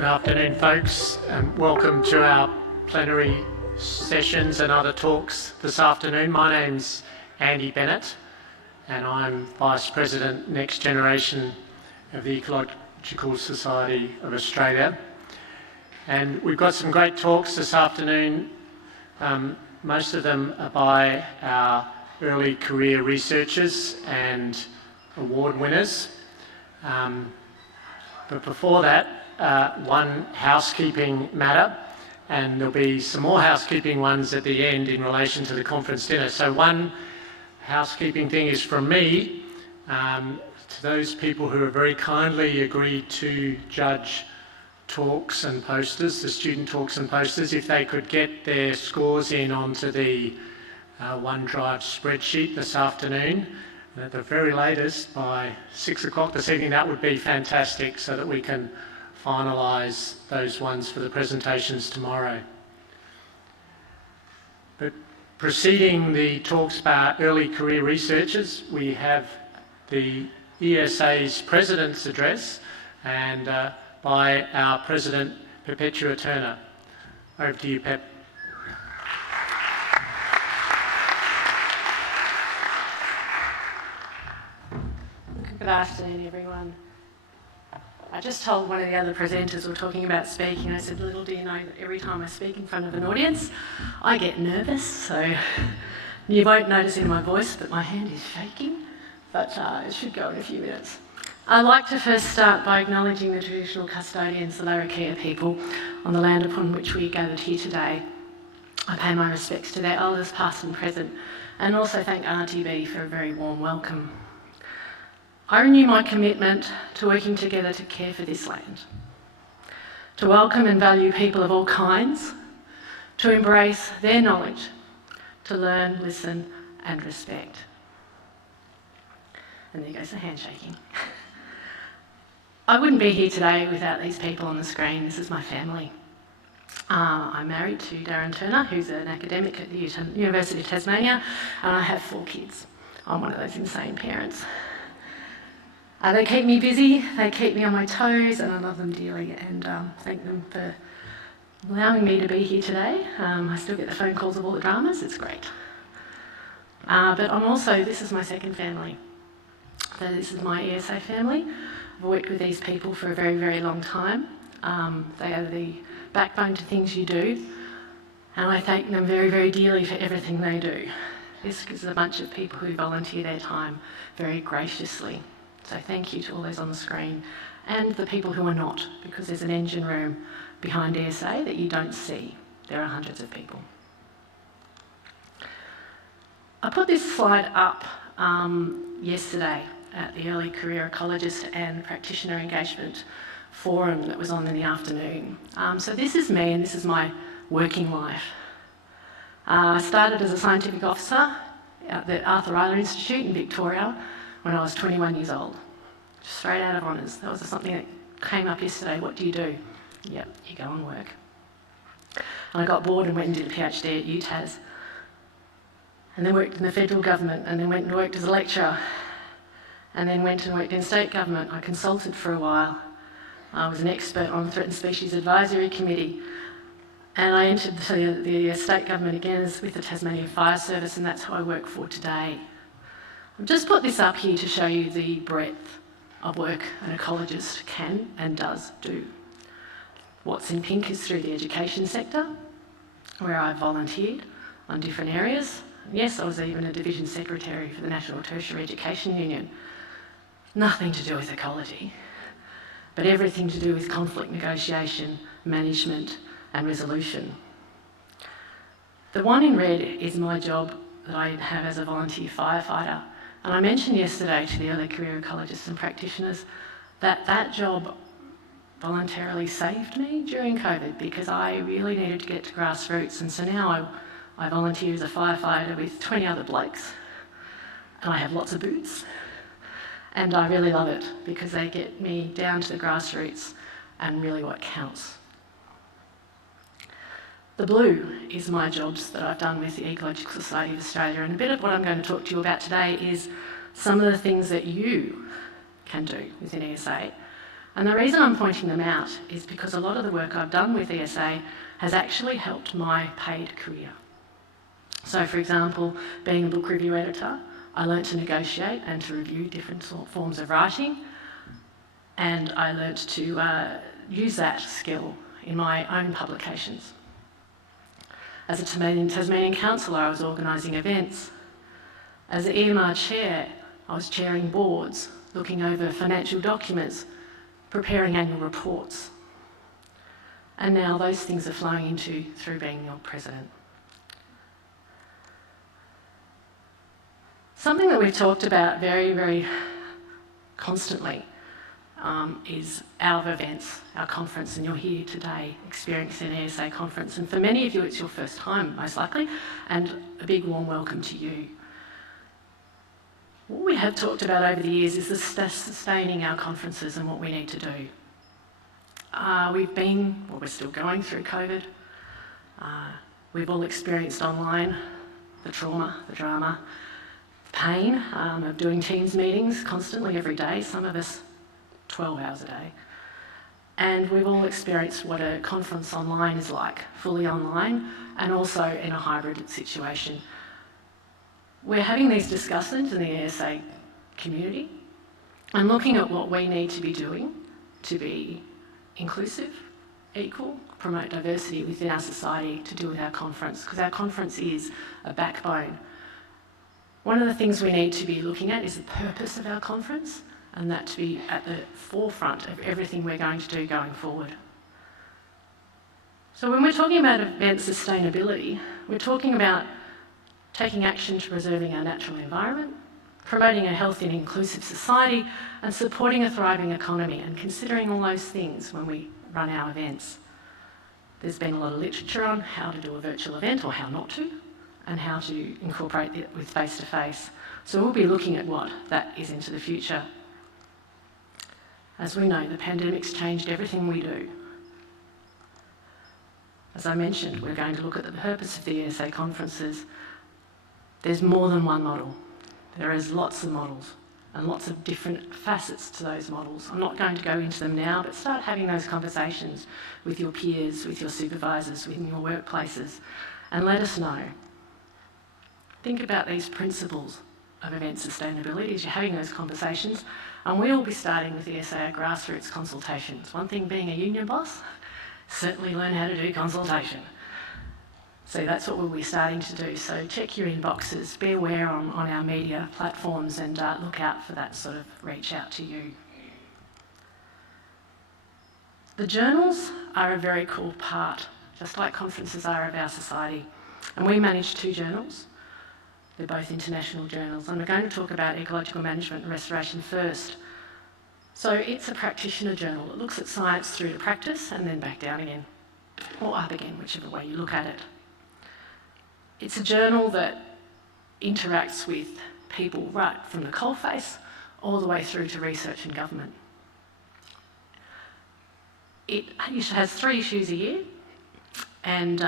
Good afternoon, folks, and welcome to our plenary sessions and other talks this afternoon. My name's Andy Bennett, and I'm Vice President, Next Generation of the Ecological Society of Australia. And we've got some great talks this afternoon. Most of them are by our early career researchers and award winners. But before that, one housekeeping matter, and there'll be some more housekeeping ones at the end in relation to the conference dinner. So one housekeeping thing is from me to those people who have very kindly agreed to judge talks and posters, the student talks and posters, if they could get their scores in onto the OneDrive spreadsheet this afternoon, and at the very latest by 6 o'clock this evening, that would be fantastic so that we can finalise those ones for the presentations tomorrow. But preceding the talks by early career researchers, we have the ESA's President's Address and by our President, Perpetua Turner. Over to you, Pep. Good afternoon, everyone. I just told one of the other presenters we were talking about speaking, I said, little do you know that every time I speak in front of an audience, I get nervous, so you won't notice in my voice that my hand is shaking, but it should go in a few minutes. I'd like to first start by acknowledging the traditional custodians, the Larrakia people, on the land upon which we gathered here today. I pay my respects to their elders, past and present, and also thank Auntie B for a very warm welcome. I renew my commitment to working together to care for this land, to welcome and value people of all kinds, to embrace their knowledge, to learn, listen and respect. And there goes the handshaking. I wouldn't be here today without these people on the screen. This is my family. I'm married to Darren Turner, who's an academic at the University of Tasmania, and I have 4 kids. I'm one of those insane parents. They keep me busy, they keep me on my toes, and I love them dearly, and thank them for allowing me to be here today. I still get the phone calls of all the dramas, it's great. But I'm also, this is my second family. So this is my ESA family. I've worked with these people for a very, very long time. They are the backbone to things you do, and I thank them very, very dearly for everything they do. This is a bunch of people who volunteer their time very graciously. So thank you to all those on the screen and the people who are not, because there's an engine room behind ESA that you don't see. There are hundreds of people. I put this slide up yesterday at the Early Career Ecologist and Practitioner Engagement Forum that was on in the afternoon. So this is me and this is my working life. I started as a scientific officer at the Arthur Rylah Institute in Victoria when I was 21 years old, straight out of honours. That was something that came up yesterday. What do you do? Yep, you go and work. And I got bored and went and did a PhD at UTAS, and then worked in the federal government, and then went and worked as a lecturer, and then went and worked in state government. I consulted for a while. I was an expert on the Threatened Species Advisory Committee, and I entered the state government again with the Tasmanian Fire Service, and that's who I work for today. I've just put this up here to show you the breadth of work an ecologist can and does do. What's in pink is through the education sector, where I volunteered on different areas. Yes, I was even a division secretary for the National Tertiary Education Union. Nothing to do with ecology, but everything to do with conflict negotiation, management and resolution. The one in red is my job that I have as a volunteer firefighter. And I mentioned yesterday to the early career ecologists and practitioners that that job voluntarily saved me during COVID, because I really needed to get to grassroots, and so now I volunteer as a firefighter with 20 other blokes, and I have lots of boots, and I really love it because they get me down to the grassroots and really what counts. The blue is my jobs that I've done with the Ecological Society of Australia, and a bit of what I'm going to talk to you about today is some of the things that you can do within ESA And the reason I'm pointing them out is because a lot of the work I've done with ESA has actually helped my paid career. So, for example, being a book review editor, I learnt to negotiate and to review different forms of writing, and I learnt to use that skill in my own publications. As a Tasmanian councillor, I was organising events. As the EMR chair, I was chairing boards, looking over financial documents, preparing annual reports. And now those things are flowing through being your president. Something that we've talked about very, very constantly is our events, our conference, and you're here today experiencing an ESA conference. And for many of you, it's your first time, most likely, and a big warm welcome to you. What we have talked about over the years is sustaining our conferences and what we need to do. We're still going through COVID. We've all experienced online the trauma, the drama, the pain of doing Teams meetings constantly every day, some of us 12 hours a day. And we've all experienced what a conference online is like, fully online and also in a hybrid situation. We're having these discussions in the ESA community and looking at what we need to be doing to be inclusive, equal, promote diversity within our society to do with our conference, because our conference is a backbone. One of the things we need to be looking at is the purpose of our conference, and that to be at the forefront of everything we're going to do going forward. So when we're talking about event sustainability, we're talking about taking action to preserving our natural environment, promoting a healthy and inclusive society, and supporting a thriving economy, and considering all those things when we run our events. There's been a lot of literature on how to do a virtual event or how not to, and how to incorporate it with face-to-face. So we'll be looking at what that is into the future. As we know, the pandemic's changed everything we do. As I mentioned, we're going to look at the purpose of the ESA conferences. There's more than one model. There is lots of models and lots of different facets to those models. I'm not going to go into them now, but start having those conversations with your peers, with your supervisors, within your workplaces, and let us know. Think about these principles of event sustainability as you're having those conversations, and we'll be starting with ESA grassroots consultations. One thing being a union boss, certainly learn how to do consultation. So that's what we'll be starting to do. So check your inboxes, be aware on our media platforms, and look out for that sort of reach out to you. The journals are a very cool part, just like conferences are of our society. And we manage 2 journals. They're both international journals. And we're going to talk about ecological management and restoration first. So it's a practitioner journal. It looks at science through to practice and then back down again, or up again, whichever way you look at it. It's a journal that interacts with people right from the coalface all the way through to research and government. It has 3 issues a year, and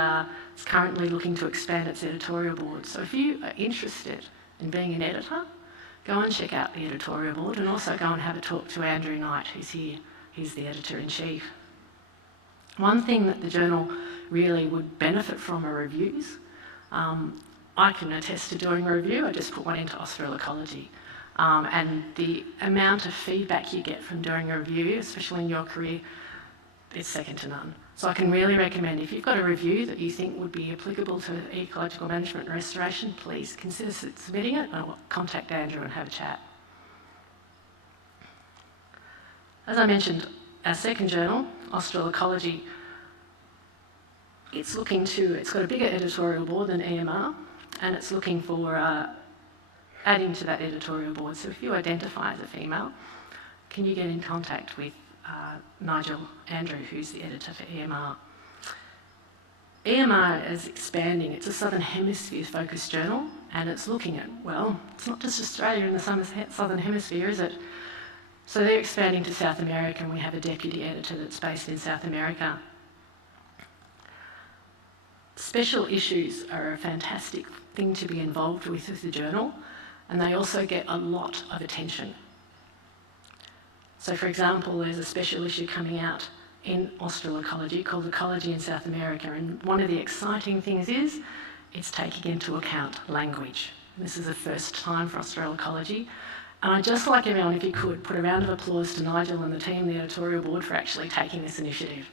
it's currently looking to expand its editorial board. So if you are interested in being an editor, go and check out the editorial board, and also go and have a talk to Andrew Knight, who's here. He's the editor-in-chief. One thing that the journal really would benefit from are reviews. I can attest to doing a review. I just put one into Ecology. And the amount of feedback you get from doing a review, especially in your career, it's second to none. So I can really recommend, if you've got a review that you think would be applicable to ecological management and restoration, please consider submitting it, and contact Andrew and have a chat. As I mentioned, our second journal, Ecology, it's got a bigger editorial board than EMR, and it's looking for adding to that editorial board. So if you identify as a female, can you get in contact with Nigel Andrew, who's the editor for EMR. EMR is expanding. It's a Southern Hemisphere focused journal, and it's looking at, well, it's not just Australia in the Southern Hemisphere, is it? So they're expanding to South America, and we have a deputy editor that's based in South America. Special issues are a fantastic thing to be involved with the journal, and they also get a lot of attention. So for example, there's a special issue coming out in Austral Ecology called Ecology in South America, and one of the exciting things is it's taking into account language. This is the first time for Austral Ecology, and I'd just like everyone, if you could, put a round of applause to Nigel and the team, the editorial board, for actually taking this initiative.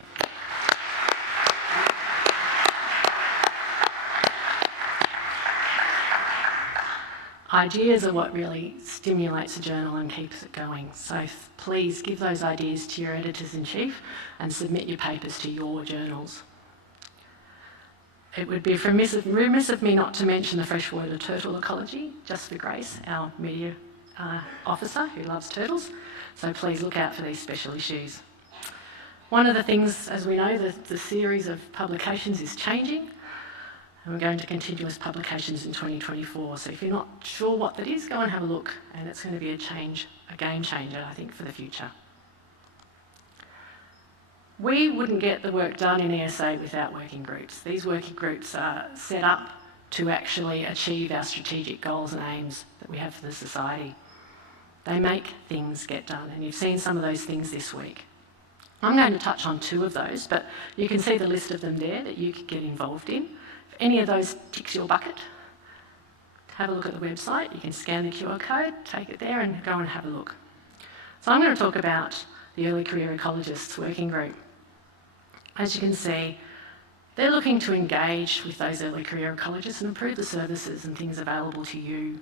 Ideas are what really stimulates a journal and keeps it going. So please give those ideas to your editors-in-chief and submit your papers to your journals. It would be remiss of me not to mention the freshwater turtle ecology, just for Grace, our media officer who loves turtles. So please look out for these special issues. One of the things, as we know, the series of publications is changing. And we're going to continuous publications in 2024. So if you're not sure what that is, go and have a look. And it's going to be a game changer, I think, for the future. We wouldn't get the work done in ESA without working groups. These working groups are set up to actually achieve our strategic goals and aims that we have for the society. They make things get done, and you've seen some of those things this week. I'm going to touch on 2 of those, but you can see the list of them there that you could get involved in. If any of those ticks your bucket, have a look at the website. You can scan the QR code, take it there and go and have a look. So I'm going to talk about the Early Career Ecologists Working Group. As you can see, they're looking to engage with those early career ecologists and improve the services and things available to you.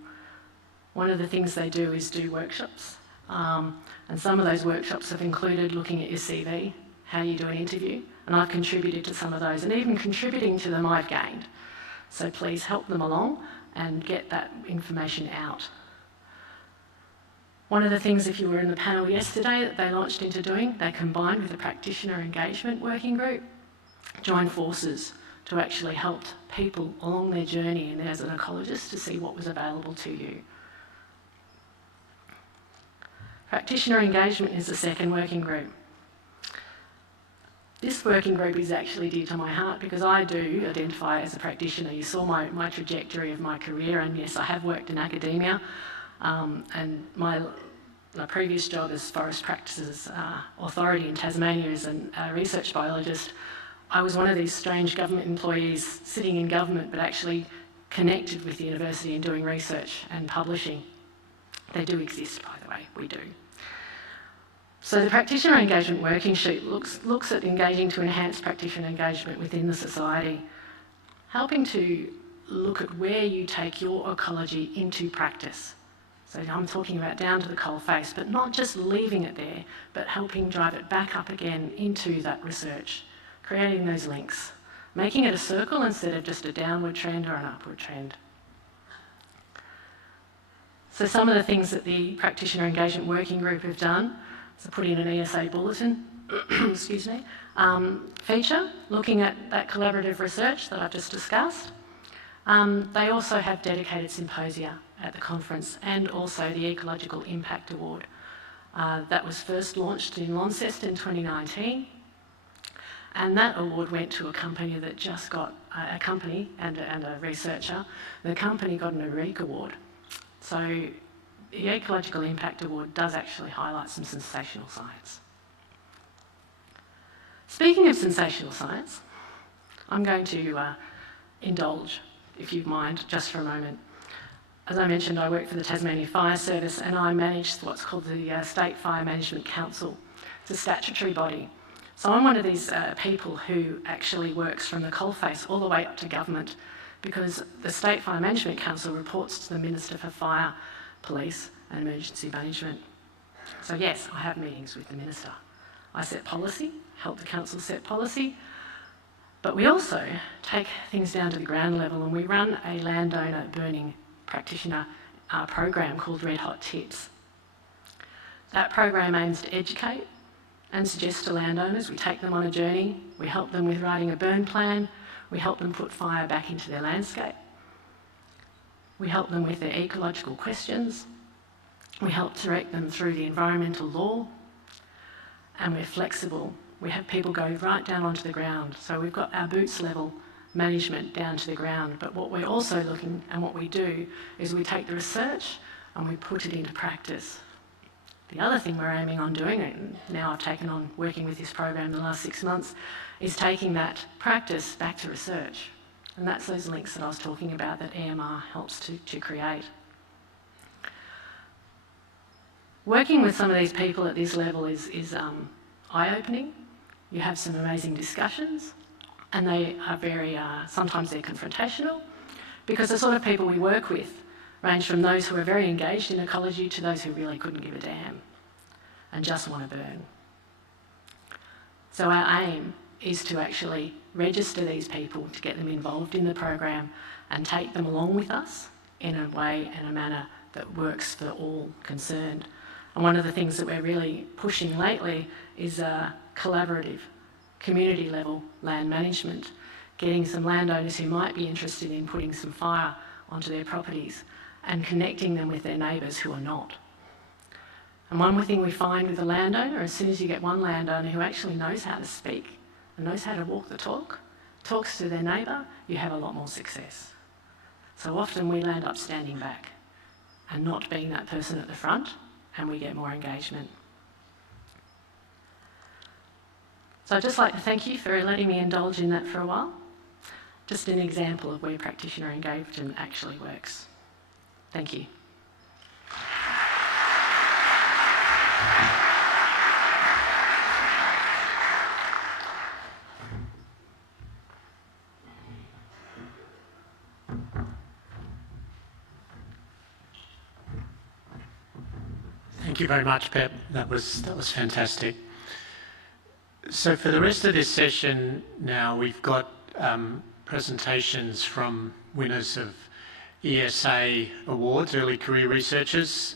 One of the things they do is do workshops, and some of those workshops have included looking at your CV, how you do an interview, and I've contributed to some of those, and even contributing to them I've gained. So please help them along and get that information out. One of the things, if you were in the panel yesterday, that they launched into doing, they combined with a practitioner engagement working group, joined forces to actually help people along their journey and as an ecologist to see what was available to you. Practitioner engagement is the second working group. This working group is actually dear to my heart because I do identify as a practitioner. You saw my trajectory of my career, and yes, I have worked in academia, and my previous job as Forest Practices Authority in Tasmania as a research biologist. I was one of these strange government employees sitting in government but actually connected with the university and doing research and publishing. They do exist, by the way, we do. So the practitioner engagement working sheet looks at engaging to enhance practitioner engagement within the society, helping to look at where you take your ecology into practice. So I'm talking about down to the coalface, but not just leaving it there, but helping drive it back up again into that research, creating those links, making it a circle instead of just a downward trend or an upward trend. So some of the things that the Practitioner Engagement Working Group have done, so put in an ESA bulletin, excuse me, feature, looking at that collaborative research that I've just discussed. They also have dedicated symposia at the conference and also the Ecological Impact Award. That was first launched in Launceston in 2019, and that award went to a company that just got, a company and a researcher. The company got an ERIC award. So the Ecological Impact Award does actually highlight some sensational science. Speaking of sensational science, I'm going to indulge, if you mind, just for a moment. As I mentioned, I work for the Tasmania Fire Service and I manage what's called the State Fire Management Council. It's a statutory body. So I'm one of these people who actually works from the coalface all the way up to government, because the State Fire Management Council reports to the Minister for Fire, Police and Emergency Management. So yes, I have meetings with the Minister. I set policy, help the Council set policy, but we also take things down to the ground level and we run a landowner burning practitioner program called Red Hot Tips. That program aims to educate and suggest to landowners. We take them on a journey, we help them with writing a burn plan, we help them put fire back into their landscape, we help them with their ecological questions, we help direct them through the environmental law, and we're flexible. We have people go right down onto the ground. So we've got our boots level management down to the ground. But what we're also looking, and what we do, is we take the research and we put it into practice. The other thing we're aiming on doing, and now I've taken on working with this program the last 6 months, is taking that practice back to research. And that's those links that I was talking about that EMR helps to create. Working with some of these people at this level is eye-opening. You have some amazing discussions, and they are very, sometimes they're confrontational, because the sort of people we work with range from those who are very engaged in ecology to those who really couldn't give a damn and just want to burn. So our aim is to actually register these people, to get them involved in the program and take them along with us in a way and a manner that works for all concerned. And one of the things that we're really pushing lately is collaborative, community level land management, getting some landowners who might be interested in putting some fire onto their properties and connecting them with their neighbours who are not. And one thing we find with a landowner, as soon as you get one landowner who actually knows how to speak and knows how to walk the talk, talks to their neighbour, you have a lot more success. So often we land up standing back and not being that person at the front, and we get more engagement. So I'd just like to thank you for letting me indulge in that for a while. Just an example of where practitioner engagement actually works. Thank you. Thank you very much, Pep. That was fantastic. So for the rest of this session now, we've got presentations from winners of ESA awards, early career researchers.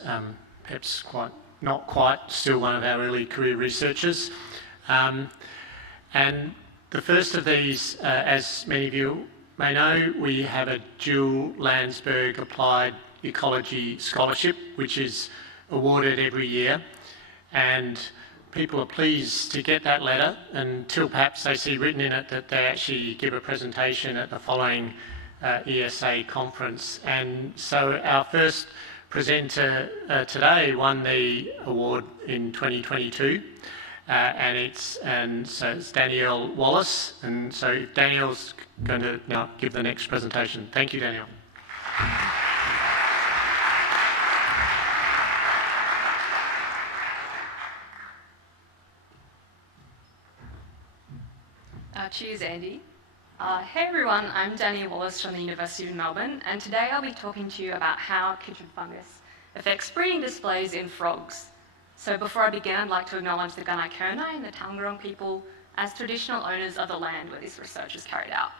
Pep's not quite still one of our early career researchers. And the first of these, as many of you may know, we have a dual Landsberg Applied Ecology Scholarship, which is awarded every year. And people are pleased to get that letter until perhaps they see written in it that they actually give a presentation at the following ESA conference. And so our first presenter today won the award in 2022, and so it's Danielle Wallace. And so Danielle's going to now give the next presentation. Thank you, Danielle. Cheers, Andy. Hey everyone, I'm Danielle Wallace from the University of Melbourne, and today I'll be talking to you about how chytrid fungus affects breeding displays in frogs. So before I begin, I'd like to acknowledge the Gunai Kurnai and the Taungurung people as traditional owners of the land where this research is carried out.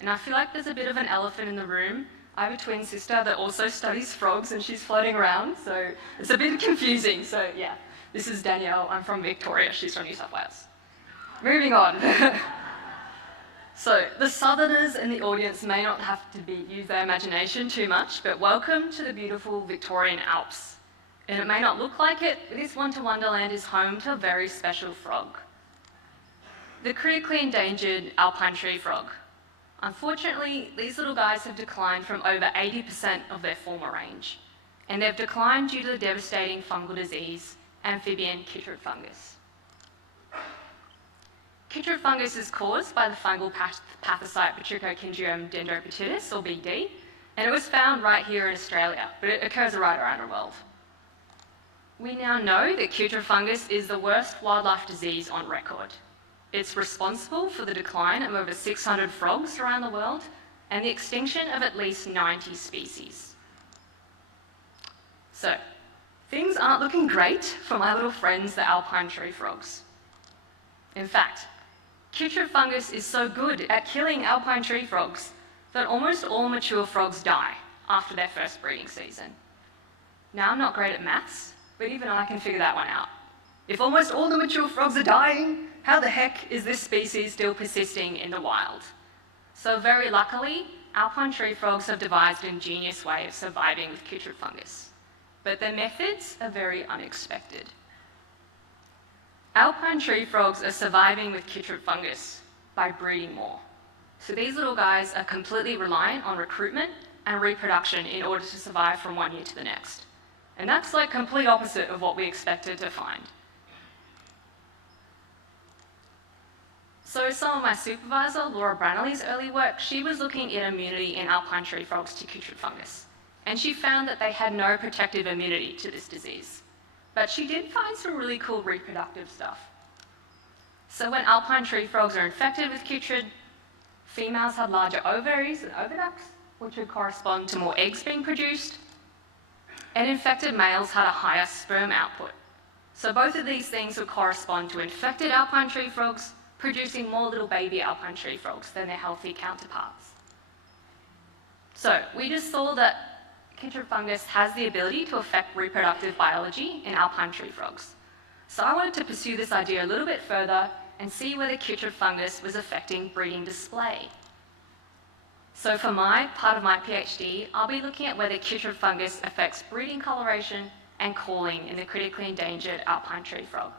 And I feel like there's a bit of an elephant in the room. I have a twin sister that also studies frogs and she's floating around, so it's a bit confusing. So yeah, this is Danielle, I'm from Victoria, she's from New South Wales. Moving on. So, the southerners in the audience may not have to use their imagination too much, but welcome to the beautiful Victorian Alps. And it may not look like it, but this Wonder Wonderland is home to a very special frog. The critically endangered alpine tree frog. Unfortunately, these little guys have declined from over 80% of their former range, and they've declined due to the devastating fungal disease, amphibian chytrid fungus. Chytrid fungus is caused by the fungal pathocyte Batrachocyngium dendropatitis, or BD, and it was found right here in Australia, but it occurs right around the world. We now know that chytrid fungus is the worst wildlife disease on record. It's responsible for the decline of over 600 frogs around the world and the extinction of at least 90 species. So, things aren't looking great for my little friends, the alpine tree frogs. In fact, chytrid fungus is so good at killing alpine tree frogs that almost all mature frogs die after their first breeding season. Now, I'm not great at maths, but even I can figure that one out. If almost all the mature frogs are dying, how the heck is this species still persisting in the wild? So very luckily, alpine tree frogs have devised an ingenious way of surviving with chytrid fungus. But their methods are very unexpected. Alpine tree frogs are surviving with chytrid fungus by breeding more. So these little guys are completely reliant on recruitment and reproduction in order to survive from one year to the next. And that's like complete opposite of what we expected to find. So some of my supervisor, Laura Branley's early work, she was looking at immunity in alpine tree frogs to putrid fungus. And she found that they had no protective immunity to this disease. But she did find some really cool reproductive stuff. So when alpine tree frogs are infected with putrid, females had larger ovaries and oviducts, which would correspond to more eggs being produced, and infected males had a higher sperm output. So both of these things would correspond to infected alpine tree frogs producing more little baby alpine tree frogs than their healthy counterparts. So we just saw that chytrid fungus has the ability to affect reproductive biology in alpine tree frogs. So I wanted to pursue this idea a little bit further and see whether chytrid fungus was affecting breeding display. So for my part of my PhD, I'll be looking at whether chytrid fungus affects breeding coloration and calling in the critically endangered alpine tree frog.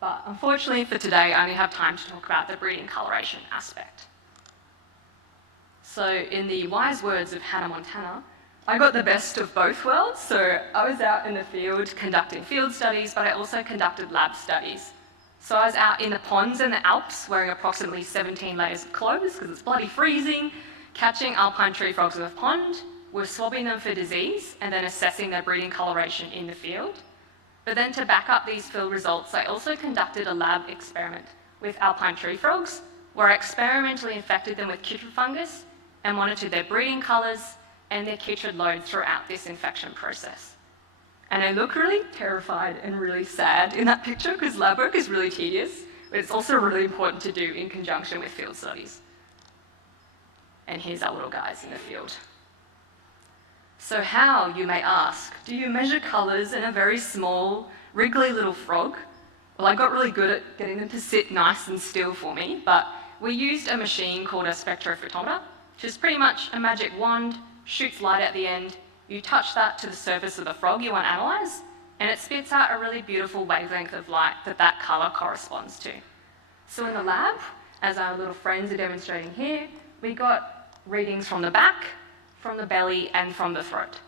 But unfortunately for today, I only have time to talk about the breeding coloration aspect. So in the wise words of Hannah Montana, I got the best of both worlds. So I was out in the field conducting field studies, but I also conducted lab studies. So I was out in the ponds in the Alps wearing approximately 17 layers of clothes because it's bloody freezing, catching alpine tree frogs in the pond, we're swabbing them for disease and then assessing their breeding coloration in the field. But then to back up these field results, I also conducted a lab experiment with alpine tree frogs where I experimentally infected them with chytrid fungus and monitored their breeding colours and their chytrid load throughout this infection process. And I look really terrified and really sad in that picture because lab work is really tedious, but it's also really important to do in conjunction with field studies. And here's our little guys in the field. So how, you may ask, do you measure colours in a very small, wriggly little frog? Well, I got really good at getting them to sit nice and still for me, but we used a machine called a spectrophotometer, which is pretty much a magic wand, shoots light at the end, you touch that to the surface of the frog you want to analyse, and it spits out a really beautiful wavelength of light that colour corresponds to. So in the lab, as our little friends are demonstrating here, we got readings from the back, from the belly, and from the throat.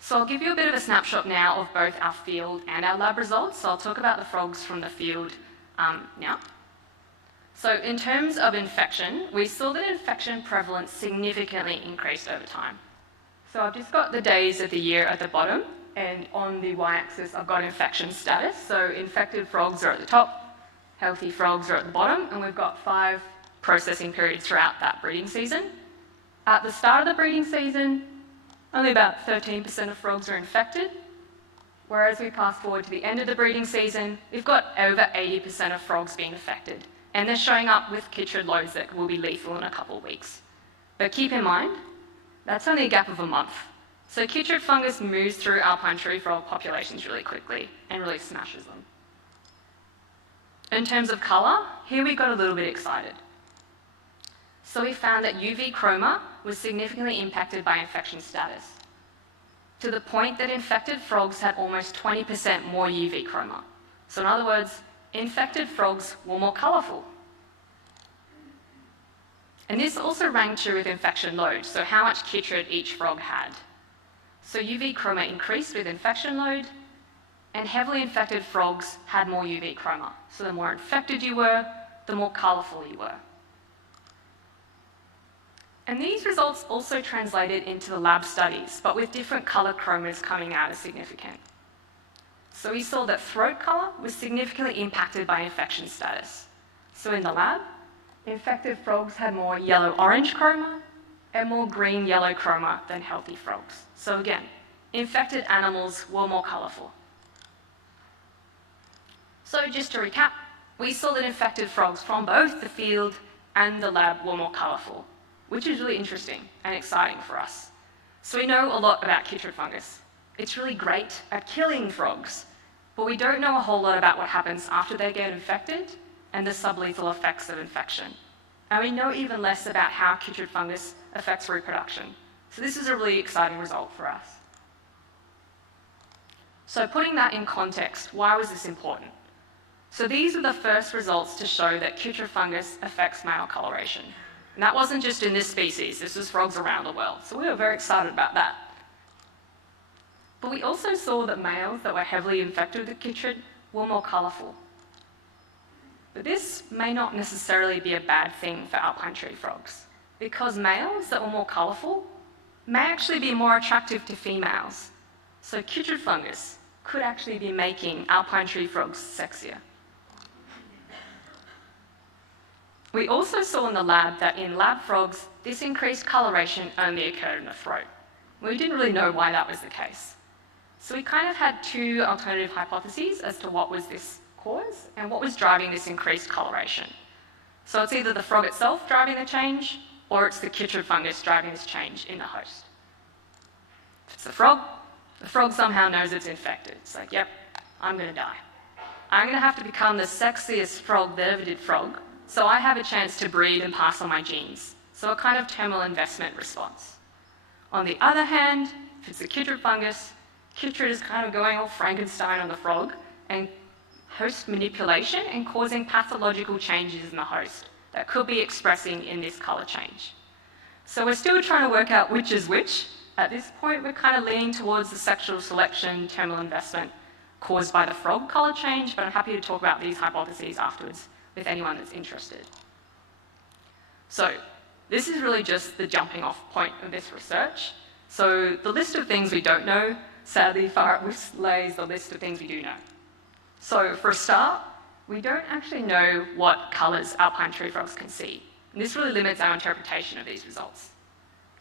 So I'll give you a bit of a snapshot now of both our field and our lab results. So I'll talk about the frogs from the field now. So in terms of infection, we saw that infection prevalence significantly increased over time. So I've just got the days of the year at the bottom, and on the y-axis I've got infection status. So infected frogs are at the top, healthy frogs are at the bottom, and we've got 5 processing periods throughout that breeding season. At the start of the breeding season, only about 13% of frogs are infected, whereas we pass forward to the end of the breeding season, we've got over 80% of frogs being affected, and they're showing up with chytrid loads that will be lethal in a couple of weeks. But keep in mind, that's only a gap of a month. So chytrid fungus moves through alpine tree frog populations really quickly and really smashes them. In terms of colour, here we got a little bit excited. So we found that UV chroma was significantly impacted by infection status, to the point that infected frogs had almost 20% more UV chroma. So in other words, infected frogs were more colourful. And this also rang true with infection load, so how much chytrid each frog had. So UV chroma increased with infection load, and heavily infected frogs had more UV chroma. So the more infected you were, the more colourful you were. And these results also translated into the lab studies, but with different colour chromas coming out as significant. So we saw that throat colour was significantly impacted by infection status. So in the lab, infected frogs had more yellow-orange chroma and more green-yellow chroma than healthy frogs. So again, infected animals were more colourful. So just to recap, we saw that infected frogs from both the field and the lab were more colourful, which is really interesting and exciting for us. So we know a lot about chytrid fungus. It's really great at killing frogs, but we don't know a whole lot about what happens after they get infected and the sublethal effects of infection. And we know even less about how chytrid fungus affects reproduction. So this is a really exciting result for us. So putting that in context, why was this important? So these were the first results to show that chytrid fungus affects male coloration. And that wasn't just in this species, this was frogs around the world. So we were very excited about that. But we also saw that males that were heavily infected with chytrid were more colourful. But this may not necessarily be a bad thing for alpine tree frogs, because males that were more colourful may actually be more attractive to females. So chytrid fungus could actually be making alpine tree frogs sexier. We also saw in the lab that in lab frogs, this increased coloration only occurred in the throat. We didn't really know why that was the case. So we kind of had two alternative hypotheses as to what was this cause and what was driving this increased coloration. So it's either the frog itself driving the change, or it's the chytrid fungus driving this change in the host. If it's the frog somehow knows it's infected. It's like, yep, I'm going to die. I'm going to have to become the sexiest frog that ever did frog, so I have a chance to breed and pass on my genes. So a kind of terminal investment response. On the other hand, if it's the chytrid fungus, chytrid is kind of going all Frankenstein on the frog and host manipulation and causing pathological changes in the host that could be expressing in this colour change. So we're still trying to work out which is which. At this point, we're kind of leaning towards the sexual selection terminal investment caused by the frog colour change, but I'm happy to talk about these hypotheses afterwards with anyone that's interested. So this is really just the jumping off point of this research. So the list of things we don't know, sadly far outweighs the list of things we do know. So for a start, we don't actually know what colours alpine tree frogs can see. And this really limits our interpretation of these results.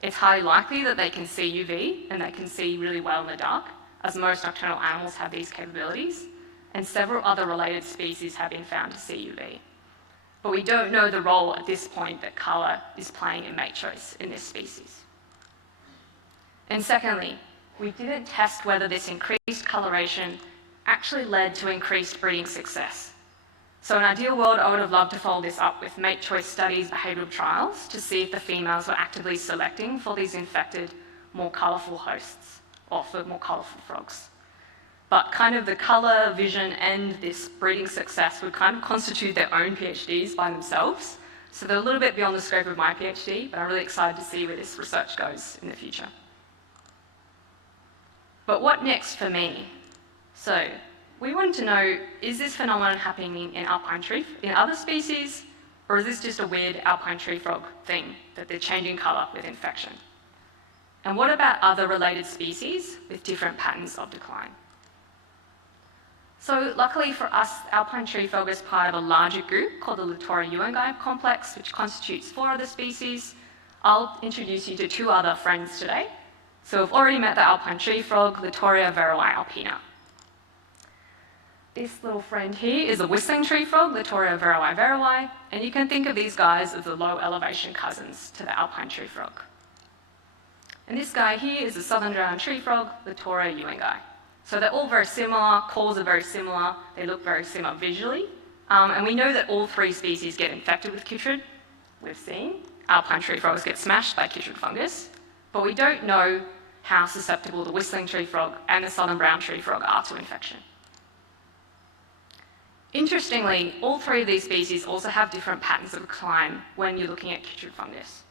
It's highly likely that they can see UV and they can see really well in the dark, as most nocturnal animals have these capabilities, and several other related species have been found to see UV. But we don't know the role at this point that colour is playing in mate choice in this species. And secondly, we didn't test whether this increased coloration actually led to increased breeding success. So in an ideal world, I would have loved to follow this up with mate choice studies, behavioural trials, to see if the females were actively selecting for these infected, more colourful hosts, or for more colourful frogs. But kind of the colour, vision, and this breeding success would kind of constitute their own PhDs by themselves. So they're a little bit beyond the scope of my PhD, but I'm really excited to see where this research goes in the future. But what next for me? So we wanted to know, is this phenomenon happening in alpine tree, in other species, or is this just a weird alpine tree frog thing, that they're changing colour with infection? And what about other related species with different patterns of decline? So luckily for us, alpine tree frog is part of a larger group called the Latoria-Uengai complex, which constitutes 4 other species. I'll introduce you to 2 other friends today. So we've already met the alpine tree frog, Latoria verrowi alpina. This little friend here is a whistling tree frog, Latoria verrowi verrowi, and you can think of these guys as the low elevation cousins to the alpine tree frog. And this guy here is a southern drowned tree frog, Latoria-Uengai. So they're all very similar, calls are very similar, they look very similar visually, and we know that all 3 species get infected with chytrid. We've seen alpine tree frogs get smashed by chytrid fungus, but we don't know how susceptible the whistling tree frog and the southern brown tree frog are to infection. Interestingly, all 3 of these species also have different patterns of decline when you're looking at chytrid fungus.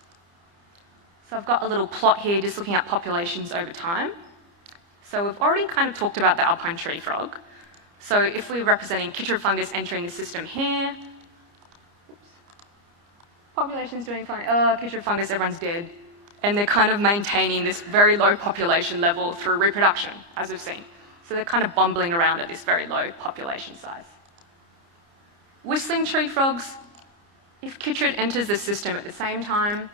So I've got a little plot here just looking at populations over time. So we've already kind of talked about the alpine tree frog. So if we're representing chytrid fungus entering the system here, population's doing fine, chytrid fungus, everyone's dead. And they're kind of maintaining this very low population level through reproduction, as we've seen. So they're kind of bumbling around at this very low population size. Whistling tree frogs, if chytrid enters the system at the same time,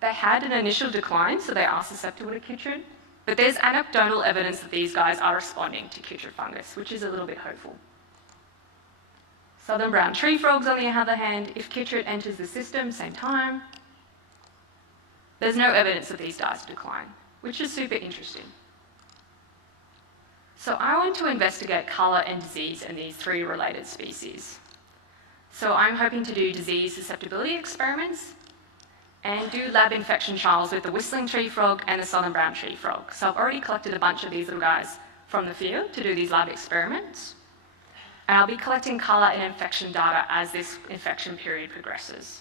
they had an initial decline, so they are susceptible to chytrid, but there's anecdotal evidence that these guys are responding to chytrid fungus, which is a little bit hopeful. Southern brown tree frogs, on the other hand, if chytrid enters the system same time, there's no evidence that these guys decline, which is super interesting. So I want to investigate colour and disease in these 3 related species. So I'm hoping to do disease susceptibility experiments and do lab infection trials with the whistling tree frog and the southern brown tree frog. So I've already collected a bunch of these little guys from the field to do these lab experiments. And I'll be collecting colour and infection data as this infection period progresses.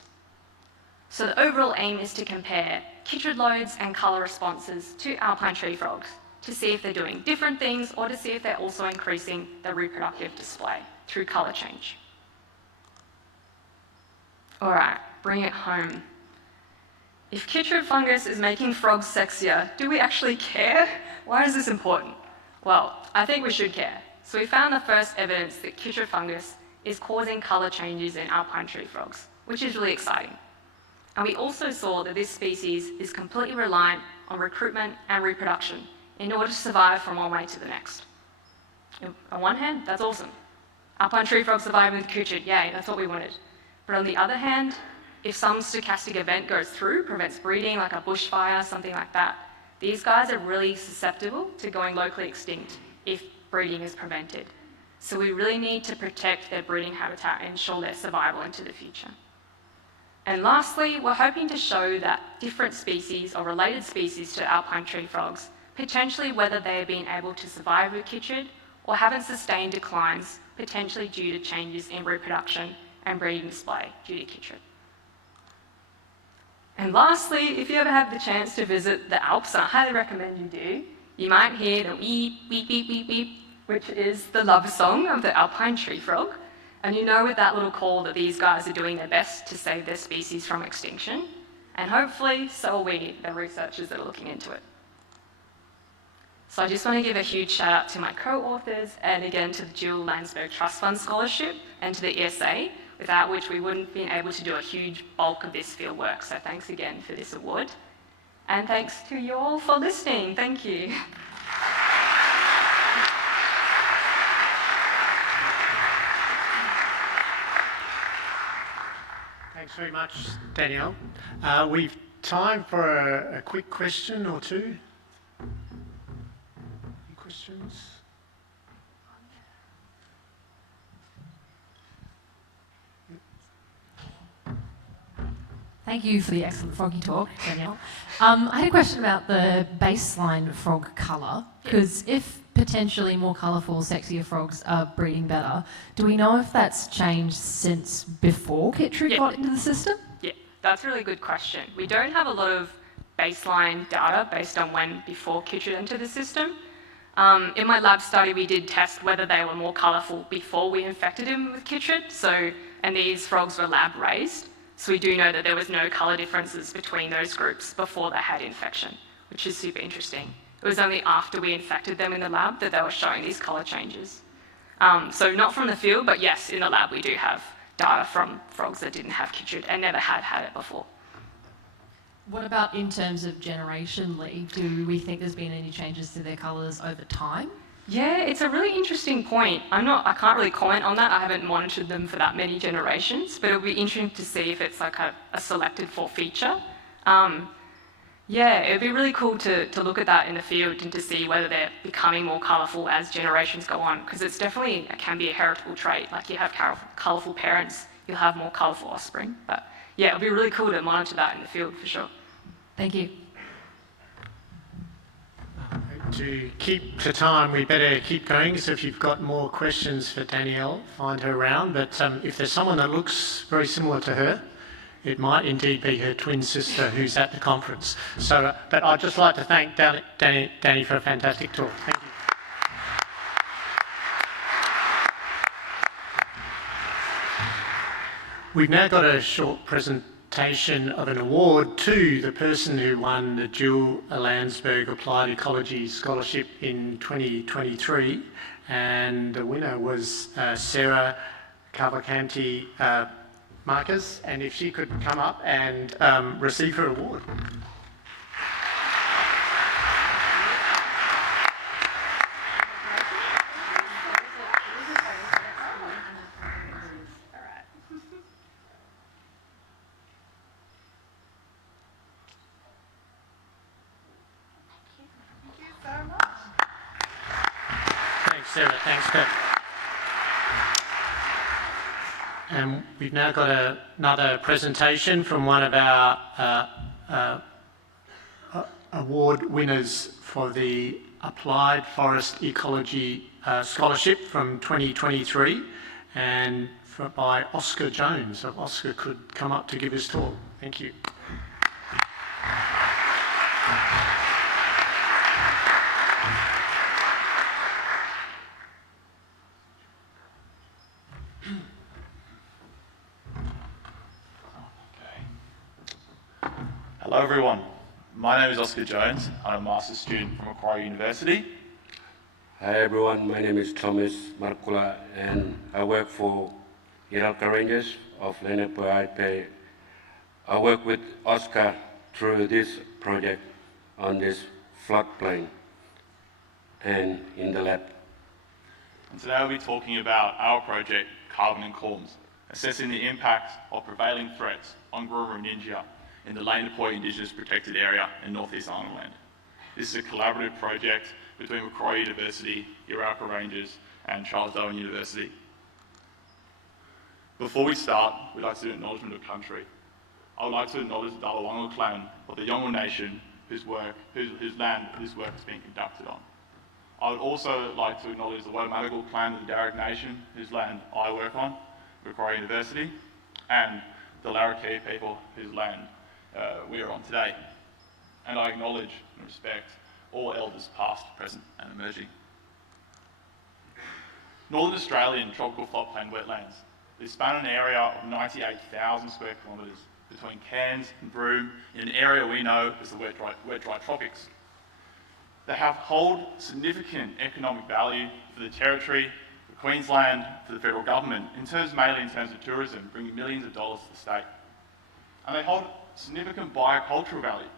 So the overall aim is to compare chytrid loads and colour responses to alpine tree frogs to see if they're doing different things or to see if they're also increasing their reproductive display through colour change. All right, bring it home. If chytrid fungus is making frogs sexier, do we actually care? Why is this important? Well, I think we should care. So we found the first evidence that chytrid fungus is causing colour changes in alpine tree frogs, which is really exciting. And we also saw that this species is completely reliant on recruitment and reproduction in order to survive from one way to the next. On one hand, that's awesome. Alpine tree frogs surviving with chytrid, yay, that's what we wanted. But on the other hand, if some stochastic event goes through, prevents breeding, like a bushfire, something like that, these guys are really susceptible to going locally extinct if breeding is prevented. So we really need to protect their breeding habitat and ensure their survival into the future. And lastly, we're hoping to show that different species or related species to alpine tree frogs, potentially whether they have been able to survive with chytrid or haven't sustained declines, potentially due to changes in reproduction and breeding display due to chytrid. And lastly, if you ever have the chance to visit the Alps, I highly recommend you do, you might hear the weep, beep, beep, beep, beep, which is the love song of the alpine tree frog. And you know with that little call that these guys are doing their best to save their species from extinction. And hopefully, so are we, the researchers that are looking into it. So I just want to give a huge shout out to my co-authors and again to the dual Landsberg Trust Fund Scholarship and to the ESA, without which we wouldn't have been able to do a huge bulk of this field work. So thanks again for this award. And thanks to you all for listening. Thank you. Thanks very much, Danielle. We've time for a quick question or two. Any questions? Thank you for the excellent froggy talk, Danielle. I had a question about the baseline frog colour, because if potentially more colourful, sexier frogs are breeding better, do we know if that's changed since before chytrid got into the system? Yeah, that's a really good question. We don't have a lot of baseline data based on when before chytrid entered the system. In my lab study, we did test whether they were more colourful before we infected them with chytrid, and these frogs were lab raised. So we do know that there was no colour differences between those groups before they had infection, which is super interesting. It was only after we infected them in the lab that they were showing these colour changes. So not from the field, but yes, in the lab we do have data from frogs that didn't have chytrid and never had it before. What about in terms of generationally? Do we think there's been any changes to their colours over time? Yeah, it's a really interesting point. I can't really comment on that. I haven't monitored them for that many generations, but it'll be interesting to see if it's like a selected for feature. Yeah, it'd be really cool to look at that in the field and to see whether they're becoming more colourful as generations go on, because it's definitely, it can be a heritable trait. Like you have colourful parents, you'll have more colourful offspring. But yeah, it'll be really cool to monitor that in the field for sure. Thank you. To keep to time, we better keep going. So if you've got more questions for Danielle, find her around. But if there's someone that looks very similar to her, it might indeed be her twin sister who's at the conference. So, but I'd just like to thank Danny for a fantastic talk. Thank you. We've now got a short presentation of an award to the person who won the dual Landsberg Applied Ecology Scholarship in 2023, and the winner was Sara Cavalcanti Marques, and if she could come up and receive her award. Sara, thanks, Pep. And we've now got another presentation from one of our award winners for the Applied Forest Ecology Scholarship from 2023, and by Oscar Jones. So Oscar could come up to give his talk. Thank you. Hello everyone, my name is Oscar Jones. I'm a master's student from Macquarie University. Hi everyone, my name is Thomas Markula and I work for Ecology Rangers of Landsberg. I work with Oscar through this project on this floodplain and in the lab. And today we'll be talking about our project, Carbon and Corms, assessing the impact of prevailing threats on Guruma Ninja in the Landapoy Indigenous Protected Area in North East Arnhem Land. This is a collaborative project between Macquarie University, Ecology Rangers and Charles Darwin University. Before we start, we'd like to do an acknowledgement of country. I would like to acknowledge the Dalawanga clan of the Yolngu Nation whose land this work is being conducted on. I would also like to acknowledge the Watamatigal clan of the Darug Nation whose land I work on, Macquarie University, and the Larrakia people whose land we are on today. And I acknowledge and respect all elders past, present and emerging. Northern Australian tropical floodplain wetlands. They span an area of 98,000 square kilometres between Cairns and Broome in an area we know as the wet dry tropics. They hold significant economic value for the territory, for Queensland, for the federal government, mainly in terms of tourism, bringing millions of dollars to the state. And they hold significant biocultural value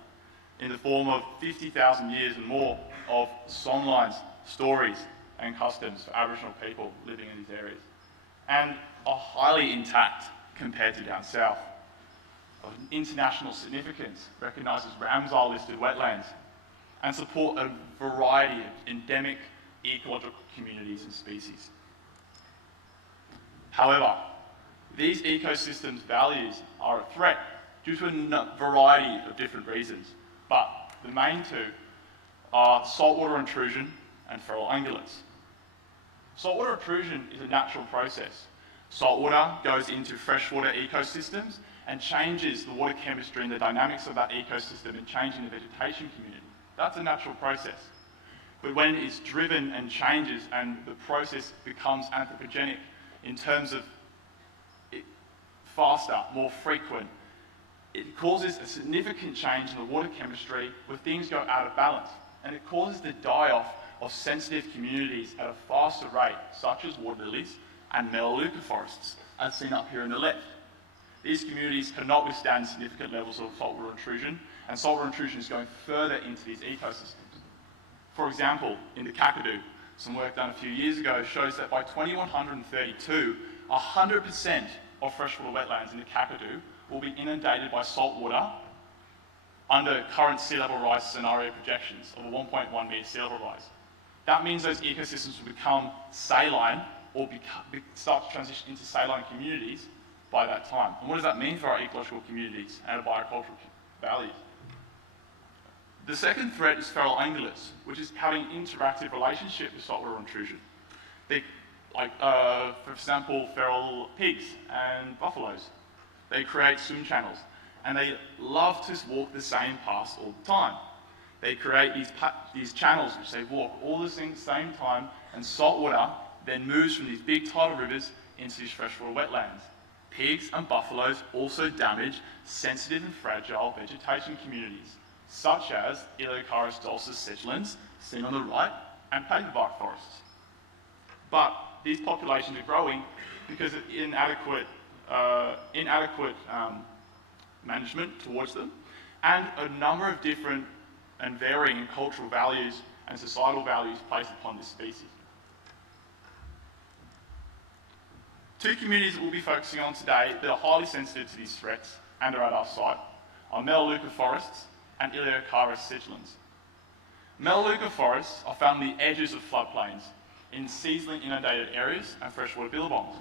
in the form of 50,000 years and more of songlines, stories and customs for Aboriginal people living in these areas, and are highly intact compared to down south. Of international significance, recognised as Ramsar-listed wetlands, and support a variety of endemic ecological communities and species. However, these ecosystems' values are a threat due to a variety of different reasons, but the main two are saltwater intrusion and feral ungulates. Saltwater intrusion is a natural process. Saltwater goes into freshwater ecosystems and changes the water chemistry and the dynamics of that ecosystem and changing the vegetation community. That's a natural process. But when it's driven and changes and the process becomes anthropogenic in terms of faster, more frequent, it causes a significant change in the water chemistry where things go out of balance. And it causes the die-off of sensitive communities at a faster rate, such as water lilies and melaleuca forests, as seen up here on the left. These communities cannot withstand significant levels of saltwater intrusion, and saltwater intrusion is going further into these ecosystems. For example, in the Kakadu, some work done a few years ago shows that by 2132, 100% of freshwater wetlands in the Kakadu will be inundated by saltwater under current sea level rise scenario projections of a 1.1 metre sea level rise. That means those ecosystems will become saline or start to transition into saline communities by that time. And what does that mean for our ecological communities and our biocultural values? The second threat is feral ungulates, which is having an interactive relationship with saltwater intrusion. For example, feral pigs and buffaloes. They create swim channels, and they love to walk the same paths all the time. They create these channels which they walk all the same time, and saltwater then moves from these big tidal rivers into these freshwater wetlands. Pigs and buffaloes also damage sensitive and fragile vegetation communities, such as Elaeocharis dulcis sedulans, seen on the right, and paperbark forests. But these populations are growing because of inadequate management towards them, and a number of different and varying cultural values and societal values placed upon this species. Two communities that we'll be focusing on today that are highly sensitive to these threats and are at our site are melaleuca forests and Elaeocharis sedulans. Melaleuca forests are found on the edges of floodplains in seasonally inundated areas and freshwater billabongs.